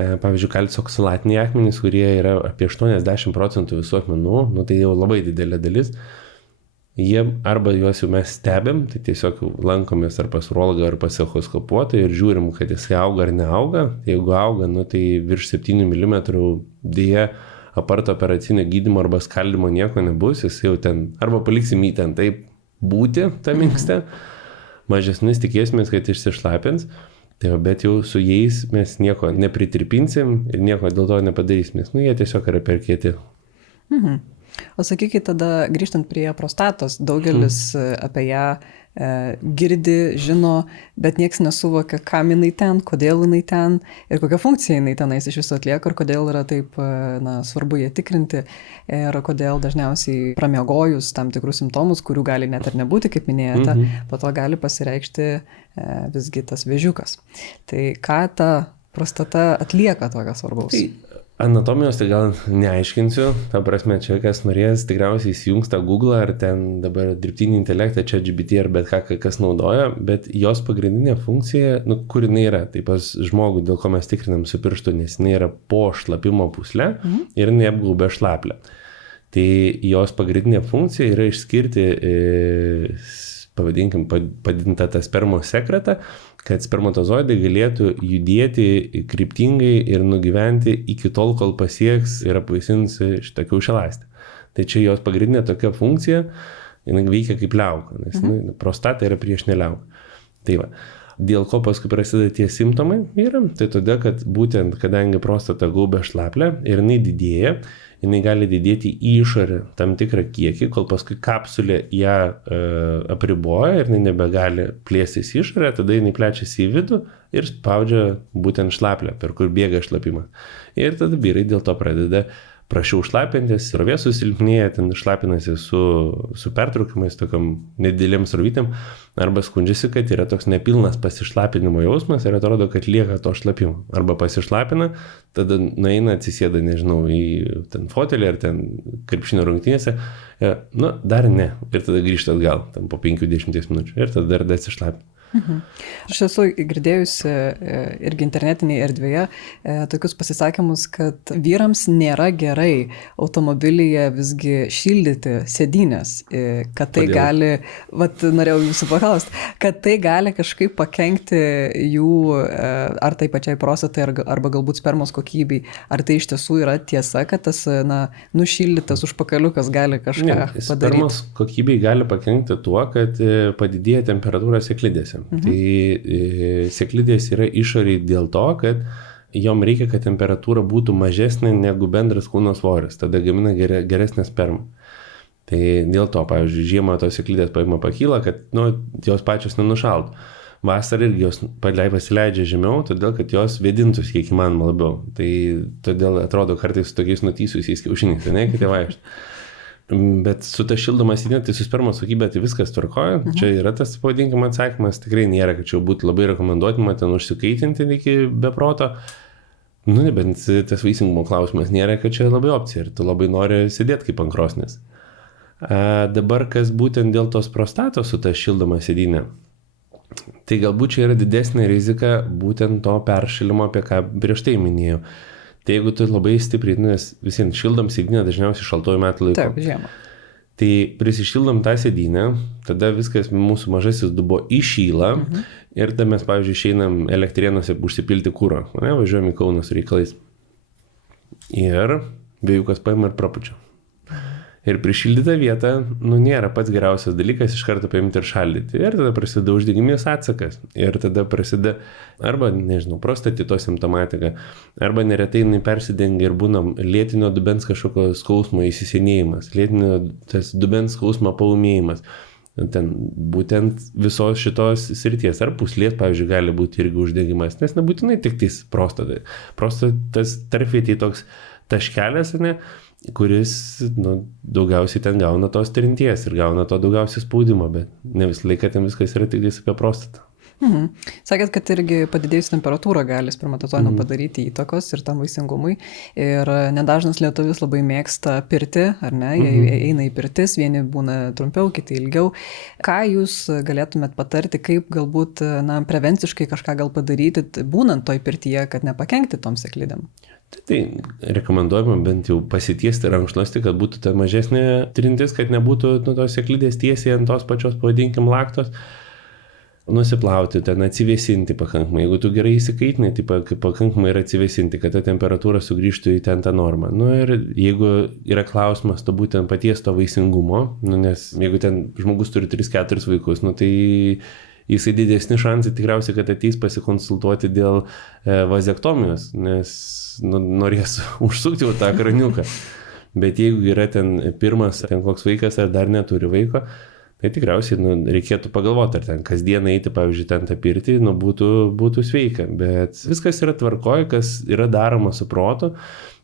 Pavyzdžiui, kalcio oksalatiniai akmenys, kurie yra apie 80% visų akmenų, tai jau labai didelė dalis. Jie arba juos jau mes stebim, tai tiesiog lankomės ar pas urologą, ar pas echoskopuotoją ir žiūrim, kad jisai auga ar neauga. Jeigu auga, tai virš 7 mm dėja apart operacinio gydymo arba skaldymo nieko nebus, jis jau ten, arba paliksim jį ten taip būti tam inkste, mažesnis tikėsimės, kad išsišlapins. Tai bet jau su jais mes nieko nepritirpinsim ir nieko dėl to nepadarysim, nes jie tiesiog yra per kieti. O sakykit tada, grįžtant prie prostatos, daugelis apie ją girdi, žino, bet nieks nesuvokia, kam jinai ten, kodėl jinai ten ir kokią funkciją jinai tenais iš viso atlieka ir kodėl yra taip svarbu ją tikrinti ir kodėl dažniausiai pramiegojus tam tikrus simptomus, kurių gali net ir nebūti, kaip minėjote, po to gali pasireikšti visgi tas vėžiukas. Tai ką ta prostata atlieka tokio svarbaus? Tai Anatomijos tai gal neaiškinsiu, ta prasme, čia kas norės, tikriausiai įsijungs tą Google ar ten dabar dirbtinį intelektą, čia GPT ar bet ką, kas naudoja, bet jos pagrindinė funkcija, kur jinai yra, tai pas žmogų, dėl ko mes tikrinam su pirštu, nes jinai yra po šlapimo pūsle ir jinai apgaubia šlaplę. Tai jos pagrindinė funkcija yra išskirti, pavadinkim, padidintą tą spermos sekretą, kad spermatozoidai galėtų judėti kryptingai ir nugyventi iki tol, kol pasieks ir apvaisins šitą kiaušialąstę. Tai čia jos pagrindinė tokia funkcija, jinai veikia kaip liauka, nes prostata yra priešinė liauka. Tai va, dėl ko paskui prasideda tie simptomai yra, tai todėl, kad būtent, kadangi prostata gaubia šlaplę ir jinai didėja, jinai gali didėti į išorę tam tikrą kiekį, kol paskui kapsulė ją apriboja ir jinai nebegali plėstis į išorę, tada jinai plečiasi į vidų ir spaudžia būtent šlaplę, per kur bėga šlapimas. Ir tada vyrai dėl to pradeda prašiau šlapintis, srovė susilpnėja, ten šlapinasi su pertraukimais, tokiam nedėlėm srovytėm, arba skundžiasi, kad yra toks nepilnas pasišlapinimo jausmas ir atrodo, kad lieka to šlapimo. Arba pasišlapina, tada nueina, atsisėda, nežinau, į ten fotelį ar ten krepšinio rungtynėse, dar ne, ir tada grįžta atgal, ten po 5-10 minučių ir tada dar atsišlapina. Aš esu girdėjusi irgi internetinėje erdvėje tokius pasisakymus, kad vyrams nėra gerai automobilyje visgi šildyti sėdynės, kad tai gali, norėjau jūsų paklausti, kad tai gali kažkaip pakenkti jų ar tai pačiai prostatai arba galbūt spermos kokybei. Ar tai iš tiesų yra tiesa, kad tas nušildytas užpakaliukas gali kažką padaryti? Spermos kokybei gali pakenkti tuo, kad padidėja temperatūra sėklidėse. Tai sėklidės yra išoriai dėl to, kad jom reikia, kad temperatūra būtų mažesnė negu bendras kūno svoris, tada gamina geresnę spermą. Tai dėl to, pavyzdžiui, žiemą tos sėklidės pakyla, kad jos pačios nenušaltų. Vasarą irgi jos pasileidžia žemiau, todėl kad jos vėdintųsi kiek įmanoma labiau. Tai todėl atrodo kartais su tokiais nutysusiais kiaušiniais, tai ne, kad jie vaikšto. Bet su ta šildoma sėdynė, tai su spermos kokybė, tai viskas tvarkoja. Čia yra tas, pavadinkim, atsakymas. Tikrai nėra, kad čia būtų labai rekomenduotina ten užsikaitinti iki beproto. Nebent tas vaisingumo klausimas nėra, kad čia labai opcija ir tu labai nori sėdėti kaip ant krosnės. Dabar kas būtent dėl tos prostatos su ta šildoma sėdynė, tai galbūt čia yra didesnė rizika būtent to peršilimo, apie ką prieš tai minėjau. Tai jeigu tu labai stipriai, nes visiems šildom sėdynę dažniausiai šaltojų metų laiko. Taip, žiemą. Tai prisišildom tą sėdynę, tada viskas mūsų mažasis dubuo įšyla ir tada mes, pavyzdžiui, išeinam Elektrėnuose užsipilti kuro, važiuojam į Kauną su reikalais. Ir vėjukas paima ir prapučia. Ir prišildyta vieta, nėra pats geriausias dalykas iš karto paimti ir šaldyti. Ir tada prasideda uždegiminis atsakas. Ir tada prasideda arba, prostatito simptomatika, arba neretai jinai persidengia ir būna lėtinio dubens kažkokio skausmo įsisenėjimas, lėtinio tas dubens skausmo paūmėjimas. Ten būtent visos šitos srities. Ar puslės, pavyzdžiui, gali būti irgi uždegimas, nes nebūtinai tik tais prostatai. Prostatas tarpvietėj toks taškelis, kuris daugiausiai ten gauna tos trinties ir gauna to daugiausiai spaudimo, bet ne visą laiką ten viskas yra tik apie prostatą. Sakėt, kad irgi padidėjus temperatūrą gali spermatozoidam padaryti įtakos ir tam vaisingumui. Ir nedažnas lietuvis labai mėgsta pirtį, ar ne? Jie eina į pirtis, vieni būna trumpiau, kiti ilgiau. Ką jūs galėtumėt patarti, kaip galbūt prevenciškai kažką gal padaryti, būnant toj pirtyje, kad nepakenkti tom sėklidėm? Tai rekomenduojama bent jau pasitiesti rankšluostį, kad būtų ta mažesnė trintis, kad nebūtų tos sėklidės tiesiai ant tos pačios, pavadinkim, laktos. Nusiplauti, ten atsivėsinti pakankamai. Jeigu tu gerai įsikaitinai, tai pakankamai ir atsivėsinti, kad ta temperatūra sugrįžtų į ten tą normą. Ir jeigu yra klausimas to būtent paties to vaisingumo, nes jeigu ten žmogus turi 3-4 vaikus, tai jisai didesni šansai tikriausiai, kad ateis pasikonsultuoti dėl vazektomijos, nes norės užsukti jau tą kraniuką. Bet jeigu yra ten pirmas, ten koks vaikas ar dar neturi vaiko, tai tikriausiai reikėtų pagalvoti, ar ten kasdieną eiti, pavyzdžiui, ten tą pirtį, būtų sveika. Bet viskas yra tvarkoj, kas yra daroma su protu.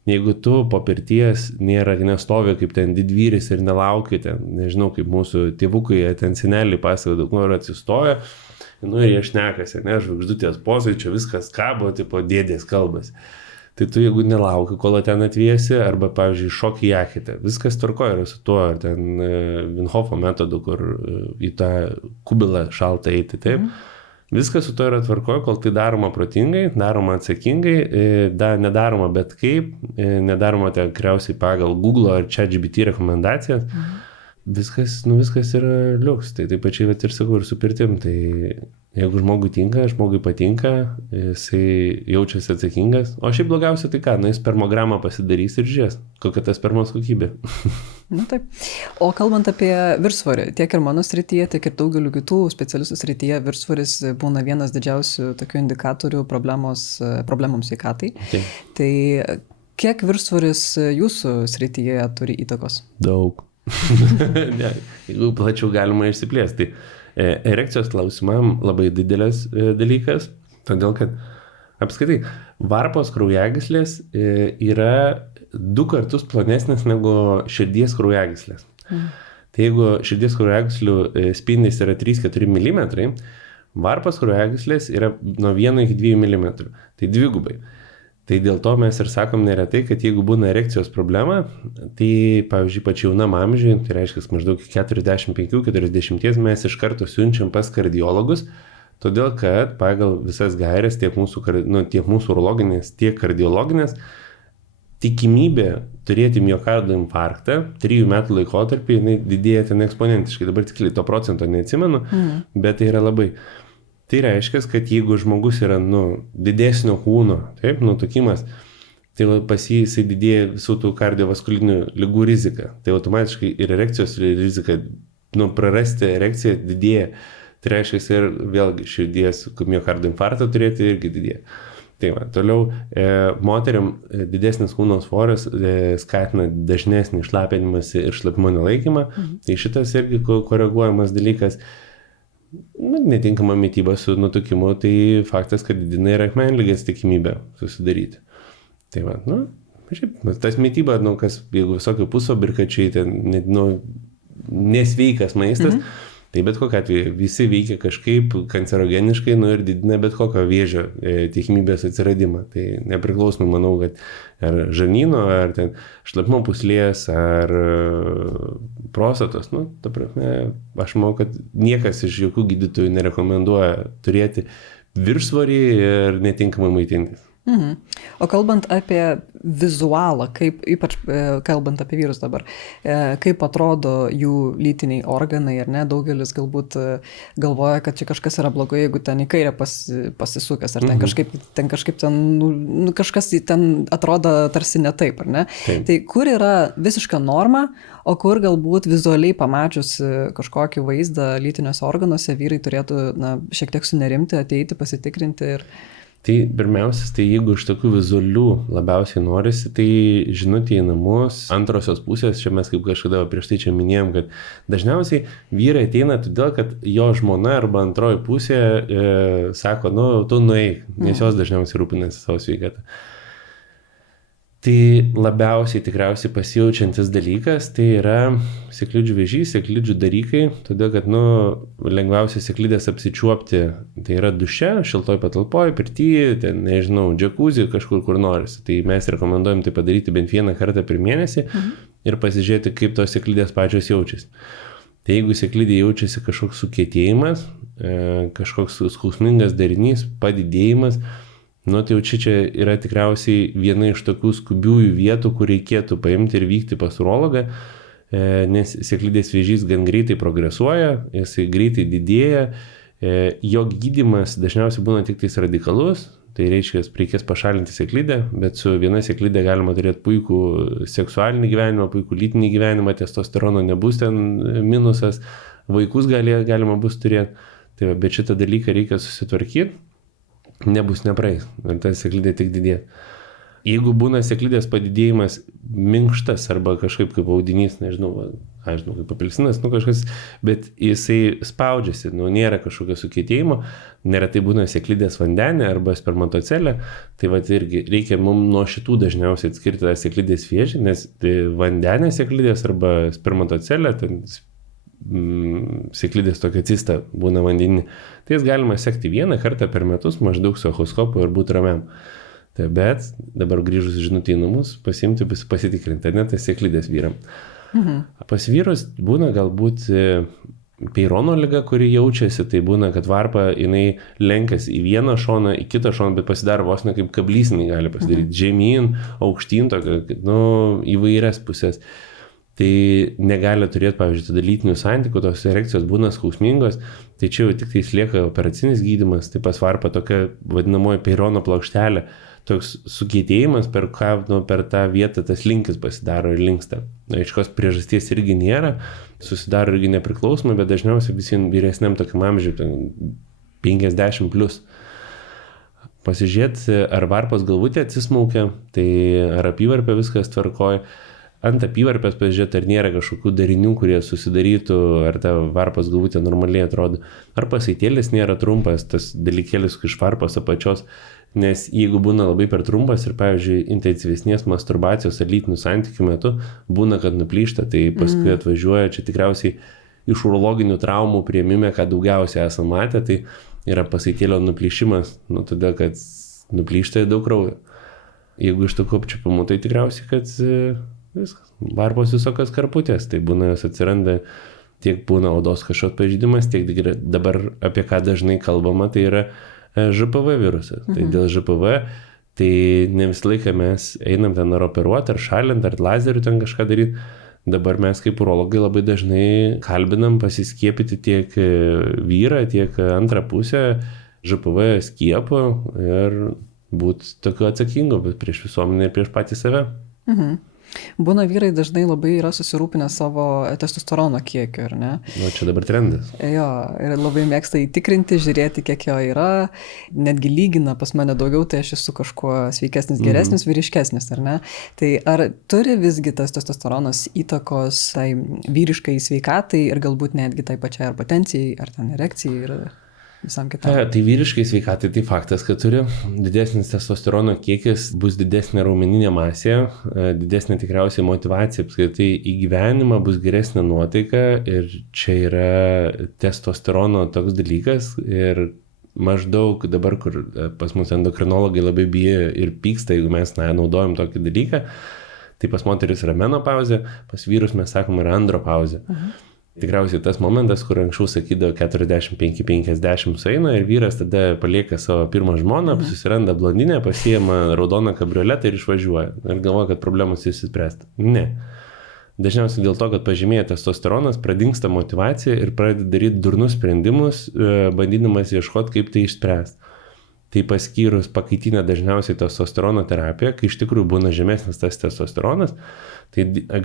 Jeigu tu po pirties nestovi kaip ten didvyris ir nelauki ten, nežinau, kaip mūsų tėvukai, ten seneliai pasakoja, daug nori atsistoja, ir jie šnekasi, žvaigždutės pozai, čia viskas kabo, tipo dėdės kalbas. Tai tu jeigu nelauki, kol ten atviesi, arba, pavyzdžiui, šoki į akitę, viskas tvarkoja yra su tuo, ar ten Vinhofo metodu, kur į tą kubilą šaltą eiti, taip. Viskas su to yra tvarkoja, kol tai daroma protingai, daroma atsakingai, nedaroma bet kaip, nedaroma tikriausiai pagal Google ar ChatGPT rekomendacijas. Viskas yra liuks. Tai taip pačiai ir sakau, ir su pirtim. Tai jeigu žmogui tinka, žmogui patinka, jisai jaučiasi atsakingas. O šiaip blogiausia tai ką, jis spermogramą pasidarys ir žiūrės, kokia ta spermos kokybė. Na taip. O kalbant apie viršsvorį, tiek ir mano srityje, tiek ir daugeliu kitų specialistų srityje viršsvoris būna vienas didžiausių tokių indikatorių problemoms sveikatai. Okay. Tai kiek viršsvoris jūsų srityje turi įtakos? Daug. Ne, jeigu plačiau galima išsiplėsti. Erekcijos klausimam labai didelis dalykas, todėl kad apskritai varpos kraujagyslės yra 2 kartus plonesnės negu širdies kraujagyslės. Tai jeigu širdies kraujagyslių spindis yra 3-4 mm, varpos kraujagyslės yra nuo 1 iki 2 mm. Tai dvigubai. Tai dėl to mes ir sakom neretai, kad jeigu būna erekcijos problema, tai, pavyzdžiui, pačiu jaunam amžiui, tai reiškia maždaug 45-40 mes iš karto siunčiam pas kardiologus, todėl kad pagal visas gaires tiek mūsų urologinės, tiek kardiologinės, tikimybė turėti miokardo infarktą 3 metų laikotarpį, jinai didėja ten eksponentiškai, dabar tiksliai to procento neatsimenu, bet tai yra labai. Tai reiškia, kad jeigu žmogus yra didesnio kūno, taip, nutukimas, tai pas jisai didėja visų tų kardiovaskulinių ligų rizika. Tai automatiškai ir erekcijos rizika, prarasti erekciją didėja. Tai reiškia, ir vėlgi širdies miokardo infarktą turėti irgi didėja. Tai va, toliau moteriam didesnis kūno svoris skatina dažnesnį šlapinimąsi ir šlapimo nelaikymą. Tai šitas irgi koreguojamas dalykas. Netinkama mityba su nutukimu, tai faktas, kad didina ir akmenligės tikimybę susidaryti. Tai va, šiaip, tas mityba, kas, jeigu visokio pusfabrikačiai, nesveikas maistas, tai bet kokiu atveju visi veikia kažkaip kancerogeniškai, ir didina bet kokio vėžio tikimybės atsiradimą. Tai nepriklausomai, manau, kad ar žarnyno, ar ten šlapimo pūslės, ar prostatos, ta prasme, aš manau, kad niekas iš jokių gydytojų nerekomenduoja turėti viršsvorį ir netinkamai maitintis. O kalbant apie vizualą, kaip, ypač kalbant apie vyrus dabar, kaip atrodo jų lytiniai organai, ar ne, daugelis galbūt galvoja, kad čia kažkas yra blogai, jeigu ten į kairę pasisukęs, ar ten kažkaip kažkas ten atrodo tarsi ne taip, ar ne? Taip. Tai kur yra visiška norma, o kur galbūt vizualiai pamačius kažkokį vaizdą lytiniuose organuose vyrai turėtų šiek tiek sunerimti, ateiti, pasitikrinti ir... Tai pirmiausias, tai jeigu iš tokių vizualių labiausiai norisi, tai žinutė į namus, antrosios pusės, čia mes kaip kažkada prieš tai čia minėjom, kad dažniausiai vyrai ateina todėl, kad jo žmona arba antroji pusė sako, tu nueik, nes jos dažniausiai rūpinasi savo sveikatą. Tai labiausiai tikriausiai pasijaučiantis dalykas, tai yra sėklidžių vėžys, sėklidžių dalykai, todėl kad lengviausia sėklidės apsičiuopti, tai yra duše, šiltoj patalpoj, pirty, ten, nežinau, džakuzį, kažkur kur norisi. Tai mes rekomenduojam tai padaryti bent 1 kartą per mėnesį ir pasižiūrėti, kaip tos sėklidės pačios jaučiasi. Tai jeigu sėklidė jaučiasi kažkoks sukietėjimas, kažkoks skausmingas darinys, padidėjimas, tai jau čia yra tikriausiai viena iš tokių skubiųjų vietų, kur reikėtų paimti ir vykti pas urologą, nes sėklidės vėžys gan greitai progresuoja, jisai greitai didėja, jo gydymas dažniausiai būna tik tais radikalus, tai reiškia, reikės pašalinti sėklidę, bet su viena sėklidė galima turėti puikų seksualinį gyvenimą, puikų lytinį gyvenimą, testosterono nebus ten minusas, vaikus galima bus turėti, tai bet šitą dalyką reikia susitvarkyti. Nebus nepraeis, ir ta sėklidė tik didėja. Jeigu būna sėklidės padidėjimas minkštas arba kažkaip kaip audinys, nežinau, kaip apelsinas, kažkas, bet jisai spaudžiasi, nėra kažkokio sukietėjimo, neretai būna sėklidės vandenė arba spermatocelė, tai irgi reikia mums nuo šitų dažniausiai atskirti tą sėklidės vėžį, nes tai vandenė sėklidės arba spermatocelė, ten sėklidės tokia cista būna vandeninė, tai jas galima sekti 1 kartą per metus maždaug su echoskopu ir būti ramiam. Tai bet dabar grįžus žinutę į namus, pasimti, pasitikrinti, ar ne, tai sėklidės vyram. Pas vyrus būna galbūt Peyrono liga, kuri jaučiasi, tai būna, kad varpa jinai lenkiasi į vieną šoną, į kitą šoną, bet pasidaro vos ne kaip kablys, jinai gali pasidaryti žemyn, aukštyn, įvairias pusės. Tai negali turėti, pavyzdžiui, tada lytinių santykių, tos erekcijos būna skausmingos, tai čia jau tik tai lieka operacinis gydymas, tai pas varpa tokia vadinamoji Peyrono plokštelė, toks sukietėjimas, per tą vietą tas linkis pasidaro ir linksta. Aiškios priežasties irgi nėra, susidaro irgi nepriklausomai, bet dažniausiai visiems vyresniam tokiam amžiui, 50 plus. Pasižiūrėti, ar varpos galvutė atsismaukia, tai ar apyvarpė viskas tvarkoja. Ant apyvarpės pasižiūrėti, ar nėra kažkokių darinių, kurie susidarytų, ar ta varpos galvutė normaliai atrodo. Ar pasaitėlis nėra trumpas, tas dalykėlis iš varpos apačios. Nes jeigu būna labai per trumpas ir, pavyzdžiui, intensyvesnės masturbacijos ar lytinių santykių metu, būna, kad nuplyšta, tai paskui atvažiuoja, čia tikriausiai iš urologinių traumų priėmime, ką daugiausiai esame matę, tai yra pasaitėlio nuplyšimas, todėl, kad nuplyšta daug kraujo. Jeigu iš tokių apčiupimų, tai tikriausiai, kad viskas, varpos visokios karputės, tai būna, jos atsiranda, tiek būna odos kažkoks pažeidimas, tiek dabar apie ką dažnai kalbama, tai yra ŽPV virusas. Tai dėl ŽPV, tai ne visą laiką mes einam ten ar operuoti, ar šalint, ar lazerių ten kažką daryti. Dabar mes kaip urologai labai dažnai kalbinam pasiskiepyti tiek vyrą, tiek antrą pusę ŽPV skiepo ir būti tokiu atsakingu prieš visuomenę ir prieš patį save. Būna vyrai dažnai labai yra susirūpinę savo testosterono kiekiu, ar ne? Čia dabar trendas. Jo, ir labai mėgsta įtikrinti, žiūrėti, kiek jo yra, netgi lygina pas mane daugiau, tai aš esu kažkuo sveikesnis, geresnis, vyriškesnis, ar ne? Tai ar turi visgi tas testosteronas įtakos tai vyriškai sveikatai ir galbūt netgi tai pačiai ar potencijai, ar ten erekcijai ir visam kitam? Tai vyriškai sveikatai tai faktas, kad turi didesnis testosterono kiekis, bus didesnė raumeninė masė, didesnė tikriausiai motyvacija, apskritai į gyvenimą bus geresnė nuotaika ir čia yra testosterono toks dalykas ir maždaug dabar, kur pas mus endokrinologai labai bijo ir pyksta, jeigu mes naudojam tokį dalyką, tai pas moteris yra menopauzė, pas vyrus mes sakom yra andropauzė. Tikriausiai tas momentas, kur anksčiau sakydavo 45-50 sueina ir vyras tada palieka savo pirmą žmoną, susiranda blondinę, pasiima raudoną kabrioletą ir išvažiuoja. Ir galvoja, kad problemos išsispręsta. Ne. Dažniausiai dėl to, kad pažymėja testosteronas, pradingsta motyvacija ir pradeda daryti durnus sprendimus, bandydamas ieškoti, kaip tai išspręsti. Tai paskyrus pakaitinę dažniausiai testosterono terapiją, kai iš tikrųjų būna žemesnis tas testosteronas, tai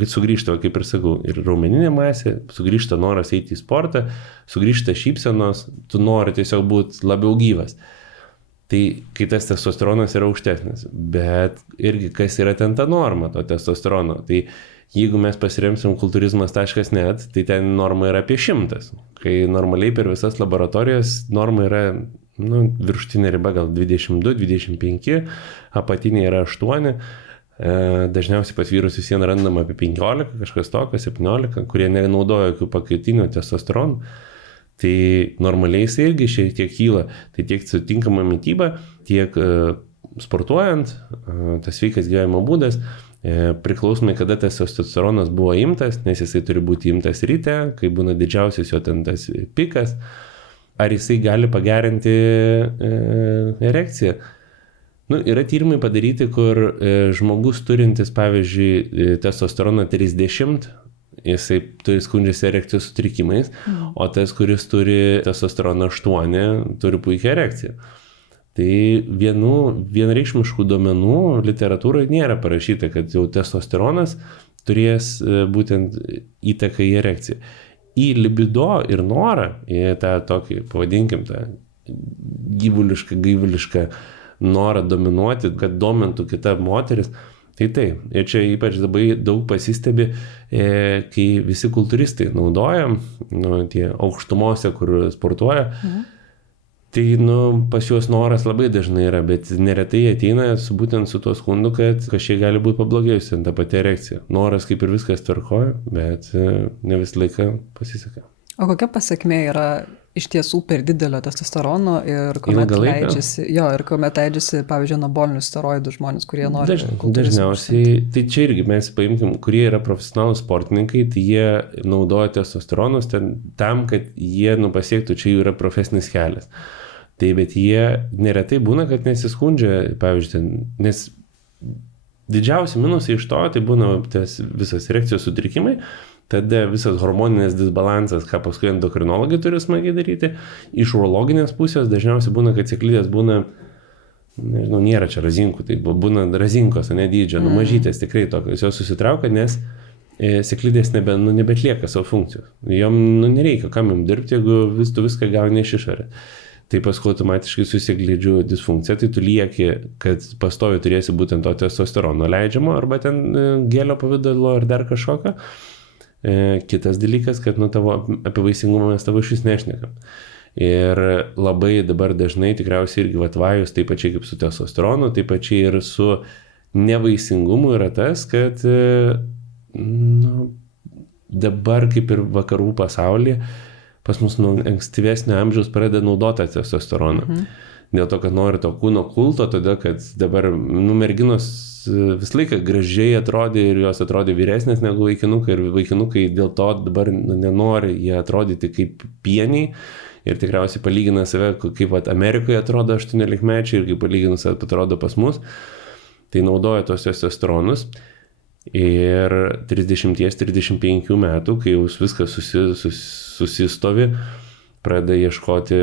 sugrįžta, kaip ir sakau, ir raumeninė masė, sugrįžta noras eiti į sportą, sugrįžta šypsenos, tu nori tiesiog būti labiau gyvas. Tai kai tas testosteronas yra aukštesnis, bet irgi kas yra ten ta norma to testosterono, tai jeigu mes pasiremsim kultūrizmas.net, tai ten norma yra apie 100, kai normaliai per visas laboratorijas norma yra viršutinė riba gal 22-25, apatinė yra 8, dažniausiai pas vyrus vis vien randama apie 15, kažkas tokio, 17, kurie nenaudoja jokių pakaitinių testosteronų, tai normaliai jis irgi šiek tiek kyla, tai tiek sutinkama mityba, tiek sportuojant, tas sveikas gyvenimo būdas, priklausomai kada tas testosteronas buvo imtas, nes jisai turi būti imtas ryte, kai būna didžiausias jo ten tas pikas, ar jisai gali pagerinti erekciją. Yra tyrimai padaryti, kur žmogus turintis, pavyzdžiui, testosteroną 30, jisai skundžiasi erekcijos sutrikimais, o tas, kuris turi testosteroną 8, turi puikią erekciją. Tai vienareikšmiškų duomenų literatūroje nėra parašyta, kad jau testosteronas turės būtent įtaką į erekciją. Į libido ir norą, į tą tokį, pavadinkim, tą gaivališką norą dominuoti, kad domintų kita moteris, tai taip. Ir čia ypač labai daug pasistebi, kai visi kultūristai naudoja, tie aukštumose, kur sportuoja, tai pas juos noras labai dažnai yra, bet neretai ateina būtent su tuo skundu, kad kažkiek gali būti pablogėjusi ta pati erekcija. Noras kaip ir viskas tvarkoja, bet ne visą laiką pasiseka. O kokia pasekmė yra iš tiesų per didelio testosterono ir kuomet leidžiasi, pavyzdžiui, anabolinių steroidų žmonės, kurie nori dažniausiai, tai čia irgi mes paimkim, kurie yra profesionalūs sportininkai, tai jie naudoja testosteronus tam, kad jie pasiektų, čia jų yra profesinis kelias. Tai bet jie neretai būna, kad nesiskundžia, pavyzdžiui, nes didžiausi minusai iš to, tai būna tas visas erekcijos sutrikimai, tada visas hormoninės disbalansas, ką paskui endokrinologai turi smagiai daryti. Iš urologinės pusės dažniausiai būna, kad sėklidės būna, nežinau, nėra čia razinkų, tai būna razinkos, ne dydžio, mažytės tikrai tokios, jos susitraukia, nes sėklidės nebeatlieka savo funkcijos. Jom nereikia, kam jom dirbti, jeigu tu viską gauni iš išorės. Tai paskui automatiškai su sėklidžių disfunkcija, tai tu lieki, kad pastovi turėsi būtent to testosterono leidžiamo, arba ten gėlio pavidalo ar dar kažkokio. Kitas dalykas, kad apie vaisingumą mes tavo šis nešnekam. Ir labai dabar dažnai tikriausiai irgi vatvajus, taip pačiai kaip su testosteronu, taip pačiai ir su nevaisingumu yra tas, kad dabar kaip ir vakarų pasaulyje pas mus nuo ankstyvesnio amžiaus pradeda naudoti testosteroną. Dėl to, kad nori to kūno kulto, todėl, kad dabar merginos visą laiką gražiai atrodė ir jos atrodė vyresnės negu vaikinukai ir vaikinukai dėl to dabar nenori jie atrodyti kaip pieniai ir tikriausiai palygina save, kaip Amerikoje atrodo 18-mečiai ir kaip palyginus atrodo pas mus, tai naudoja tos testosteronus ir 30-35 metų, kai jau viskas susistovi, pradeda ieškoti,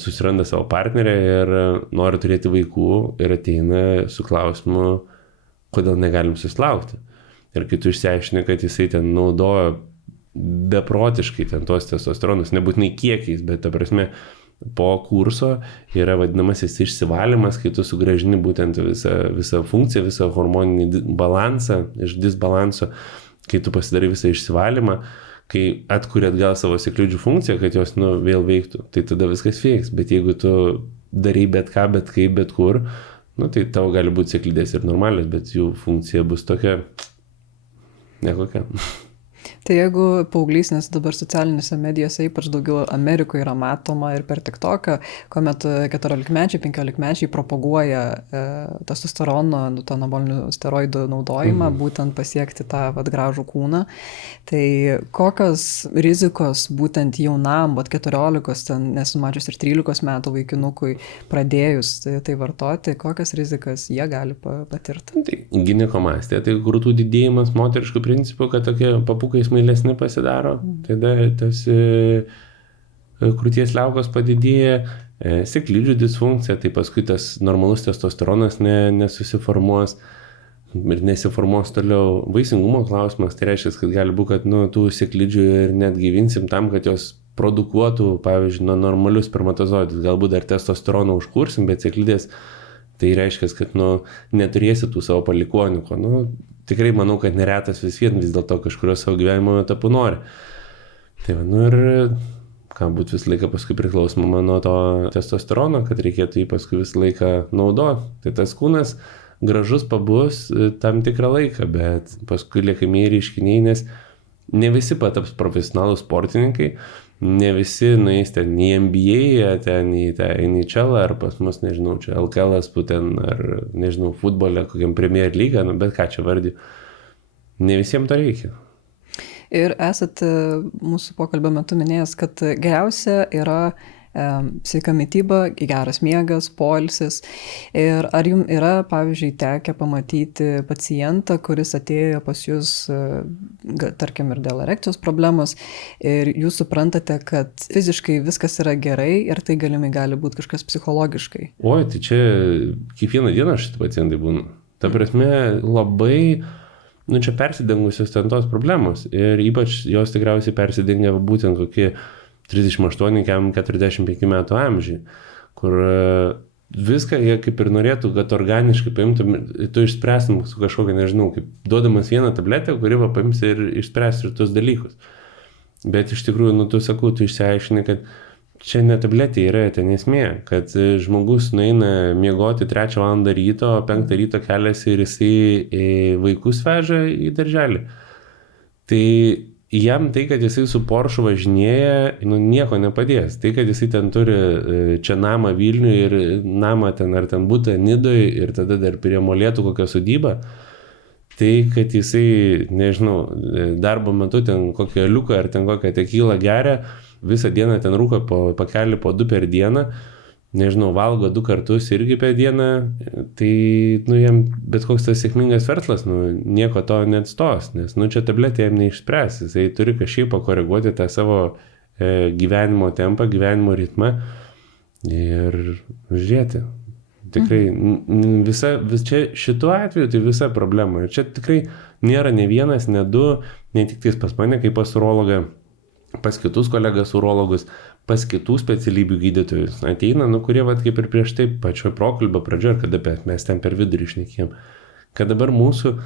susiranda savo partnerę ir nori turėti vaikų ir ateina su klausimu, kodėl negalim susilaukti. Ir kai tu išsiaiškini, kad jisai ten naudoja beprotiškai ten tos testosteronus, nebūtinai kiekiais, bet ta prasme po kurso yra vadinamasis išsivalymas, kai tu sugrąžini būtent visą funkciją, visą hormoninį balansą iš disbalanso, kai tu pasidarai visą išsivalymą, kai atkuri atgal savo sėklidžių funkciją, kad jos vėl veiktų, tai tada viskas veiks. Bet jeigu tu darai bet ką, bet kaip, bet kur, tai tavo gali būti sėklidės ir normalios, bet jų funkcija bus tokia nekokia. Tai jeigu paauglys, nes dabar socialinėse medijose ypač daugiau Amerikoje yra matoma ir per TikToką, kuomet 14-mečiai, 15-mečiai propaguoja testosterono, anabolinių steroidų naudojimą, būtent pasiekti tą gražų kūną. Tai kokios rizikos būtent jaunam, 14, ten nesumačius ir 13 metų vaikinukui pradėjus tai vartoti, kokias rizikas jie gali patirti? Tai ginekomastija, tai krūtų didėjimas moteriškų principų, kad tokie papukai smailesni pasidaro, tada tas krūties liaukos padidėja, sėklidžių disfunkcija, tai paskui tas normalus testosteronas nesusiformuos ir nesiformuos toliau. Vaisingumo klausimas, tai reiškia, kad gali būti, kad tų sėklidžių ir net gyvinsim tam, kad jos produkuotų, pavyzdžiui, normalius spermatozoidus. Galbūt dar testosteroną užkursim, bet sėklidės, tai reiškia, kad neturėsi tų savo palikuonių. Tikrai manau, kad neretas vis dėlto kažkurio savo gyvenimo etapu nori. Tai ir ką būt visą laiką paskui priklausoma nuo to testosterono, kad reikėtų jį paskui visą laiką naudoti. Tai tas kūnas gražus pabus tam tikrą laiką, bet paskui liekamieji reiškiniai, nes ne visi pataps profesionalūs sportininkai, ne visi nueis ten į NBA, ten į NHL, ar pas mus, nežinau, čia LKL, ar, nežinau, futbole, kokiam Premier League, bet ką čia vardiju. Ne visiems to reikia. Ir esat mūsų pokalbio metu minėjęs, kad geriausia yra sveika mityba, geras miegas, poilsis. Ir ar jums yra, pavyzdžiui, tekę pamatyti pacientą, kuris atėjo pas jūs, tarkim, ir dėl erekcijos problemos, ir jūs suprantate, kad fiziškai viskas yra gerai ir tai galimai gali būti kažkas psichologiškai? Oi, tai čia kiekvieną dieną šitie pacientai būna. Ta prasme, labai čia persidengusios ten tos problemos. Ir ypač jos tikriausiai persidengia būtent kokie 38-45 metų amžiai, kur viską jie kaip ir norėtų, kad organiškai paimtum, tu išspręstum su kažkokia, nežinau, kaip duodamas vieną tabletę, kuri paims ir išspręs ir tos dalykus. Bet iš tikrųjų, tu išsiaiškini, kad čia ne tabletė yra ten esmė, kad žmogus nueina miegoti 3 valandą ryto, 5 ryto keliasi ir jisai vaikus veža į darželį. Tai jam tai, kad jisai su Porsche važinėja, nieko nepadės. Tai, kad jisai ten turi čia namą Vilniuje ir namą ten ar ten butą Nidoje ir tada dar prie Molėtų kokią sodybą, tai, kad jisai, nežinau, darbo metu ten kokią liuką ar ten kokią tekylą geria, visą dieną ten rūko po pakelį po 2 per dieną, nežinau, valgo 2 kartus irgi per dieną, tai, jam bet koks tas sėkmingas verslas, nieko to neatstos, nes, čia tabletė jam neišspręs, jisai turi kažkaip pakoreguoti tą savo gyvenimo tempą, gyvenimo ritmą ir žiūrėti. Tikrai, čia šituo atveju tai visa problema. Ir čia tikrai nėra ne vienas, ne 2, ne tik tais pas mane, kaip pas urologą, pas kitus kolegas urologus, pas kitų specialybių gydytojus ateina, kurie, kaip ir prieš tai pačio pokalbio pradžioje, kada mes ten per vidurį šnekėjom, kad dabar mūsų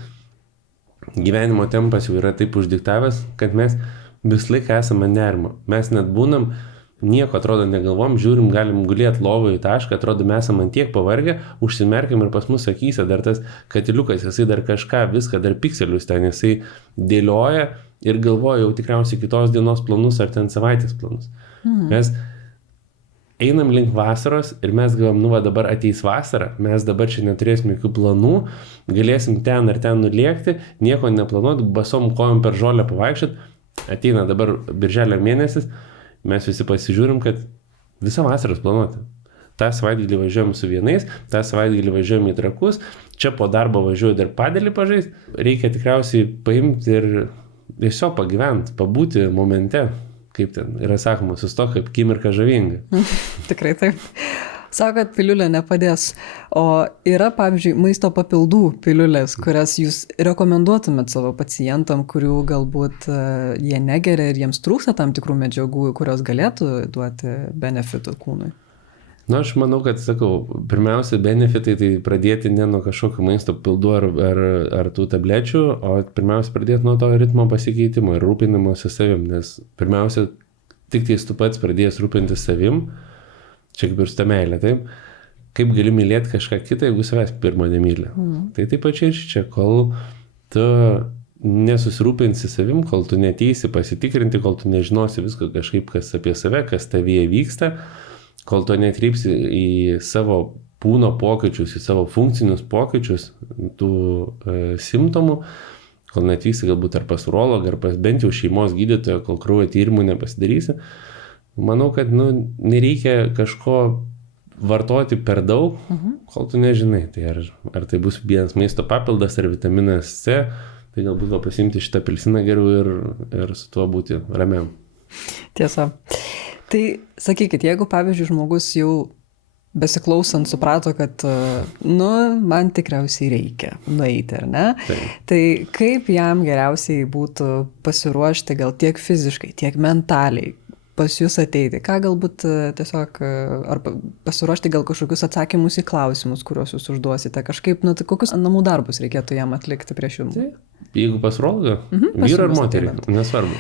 gyvenimo tempas jau yra taip uždiktavęs, kad mes vis laiką esame nerimo. Mes net būnam, nieko atrodo negalvom, žiūrim, galim gulėti lovoje į tašką, atrodo mes esame ant tiek pavargę, užsimerkiam ir pas mus sakysia dar tas katiliukas, jisai dar kažką, viską, dar pikselius ten jisai dėlioja ir galvoja jau tikriausiai kitos dienos planus ar ten savaitės planus. Mes einam link vasaros ir mes galvom, dabar ateis vasara, mes dabar čia neturėsim jokių planų, galėsim ten ar ten nulėkti, nieko neplanuoti, basom kojom per žolę pavaikščiot, ateina dabar birželio mėnesis, mes visi pasižiūrim, kad visą vasaros planuoti. tą savaitgalį važiuojam su vienais, tą savaitgalį važiuojam į Trakus, čia po darbo važiuoju dar padelį pažaist, reikia tikriausiai paimti ir tiesiog pagyventi, pabūti momente, kaip ten yra sakoma, sustok kaip akimirka žavinga. Tikrai taip. Sako, kad piliulė nepadės. O yra, pavyzdžiui, maisto papildų piliulės, kurias jūs rekomenduotumėt savo pacientam, kurių galbūt jie negeria ir jiems trūksta tam tikrų medžiagų, kurios galėtų duoti benefitų kūnui? Na, aš manau, kad, sakau, pirmiausia, benefitai tai pradėti ne nuo kažkokio maisto papildų ar tų tablečių, o pirmiausia pradėti nuo to ritmo pasikeitimo ir rūpinimuose savim, nes pirmiausia, tik tais tu pats pradėjęs rūpintis savim, čia kaip ir su ta meilė, taip? Kaip gali mylėti kažką kitą, jeigu savęs pirmą nemylė. Tai taip pačiai čia, kol tu nesusirūpinsi savim, kol tu neteisi pasitikrinti, kol tu nežinosi visko kažkaip, kas apie save, kas tavyje vyksta, kol tu netkreipsi į savo kūno pokyčius, į savo funkcinius pokyčius tų simptomų, kol netvyksi galbūt ar pas urologą, ar pas bent jau šeimos gydytoją, kol kraujo tyrimų nepasidarysi, manau, kad nereikia kažko vartoti per daug, kol tu nežinai. Tai ar tai bus vienas maisto papildas ar vitaminas C, tai galbūt pasimti šitą apelsiną geriau ir su tuo būti ramiam. Tiesa. Tai sakykit, jeigu, pavyzdžiui, žmogus jau besiklausant suprato, kad, man tikriausiai reikia nueiti, ar ne? Tai kaip jam geriausiai būtų pasiruošti gal tiek fiziškai, tiek mentaliai pas jūs ateiti? Ką galbūt tiesiog, ar pasiruošti gal kažkokius atsakymus į klausimus, kuriuos jūs užduosite, kažkaip, tai kokius namų darbus reikėtų jam atlikti prieš jums? Jeigu pas urologą, vyrą ar moterį, nesvarbu.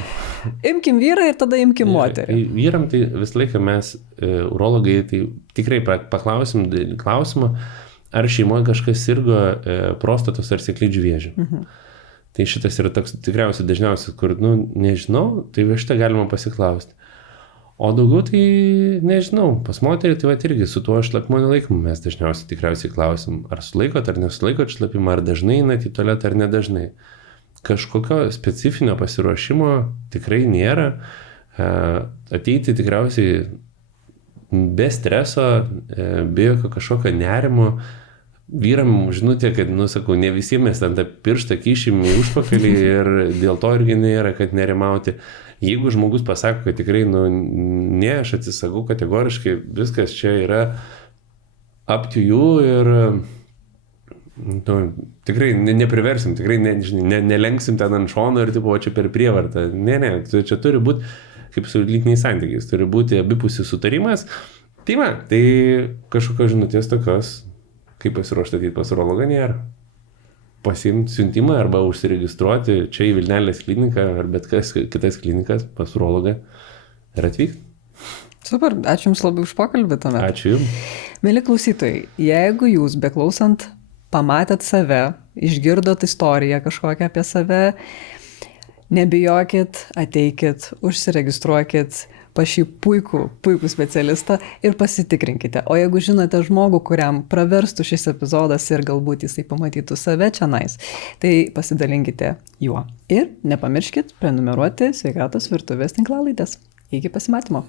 Imkim vyrą ir tada imkim moterį. Vyram tai visą laiką mes, urologai, tai tikrai paklausim klausimą, ar šeimoje kažkas sirgo prostatos ar sėklidžių vėžiu. Tai šitas yra toks tikriausiai dažniausias, kur, nežinau, tai šitą galima pasiklausti. O daugiau tai nežinau, pas moterį tai irgi su tuo šlapimo nelaikymu mes dažniausiai tikriausiai klausim, ar sulaikot ar nesulaikot šlapimą, ar dažnai einat į tualetą ar nedažnai. Kažkokio specifinio pasiruošimo tikrai nėra. Ateiti tikriausiai be streso, be jokio kažkokio nerimo. Vyram žinutė, kad, sakau, ne visi mes ten tą pirštą kišim į užpakalį ir dėl to irgi nėra, kad nerimauti. Jeigu žmogus pasako, kad tikrai, ne, aš atsisakau kategoriškai, viskas čia yra up to you ir tikrai nepriversim, tikrai nelenksim ten ant šono ir tipo, čia per prievartą. Ne, čia turi būti, kaip su lytiniais santykiais, turi būti abipusis sutarimas. Tai kažkokios žinutės tokios, kaip pasiruošti ateiti pas urologą, nėra. Pasiimti siuntimą arba užsiregistruoti čia į Vilnelės kliniką ar bet kas kitas klinikas pas urologą ir atvykti. Super, ačiū Jums labai už pokalbį tuomet. Ačiū Jums. Mieli klausytojai, jeigu Jūs beklausant pamatėt save, išgirdot istoriją kažkokią apie save, Nebijokit, ateikit, užsiregistruokit pas šį puikų specialistą ir pasitikrinkite. O jeigu žinote žmogų, kuriam praverstų šis epizodas ir galbūt jisai pamatytų save čionais, tai pasidalinkite juo. Ir nepamirškit prenumeruoti Sveikatos virtuvės tinklalaides. Iki pasimatymo.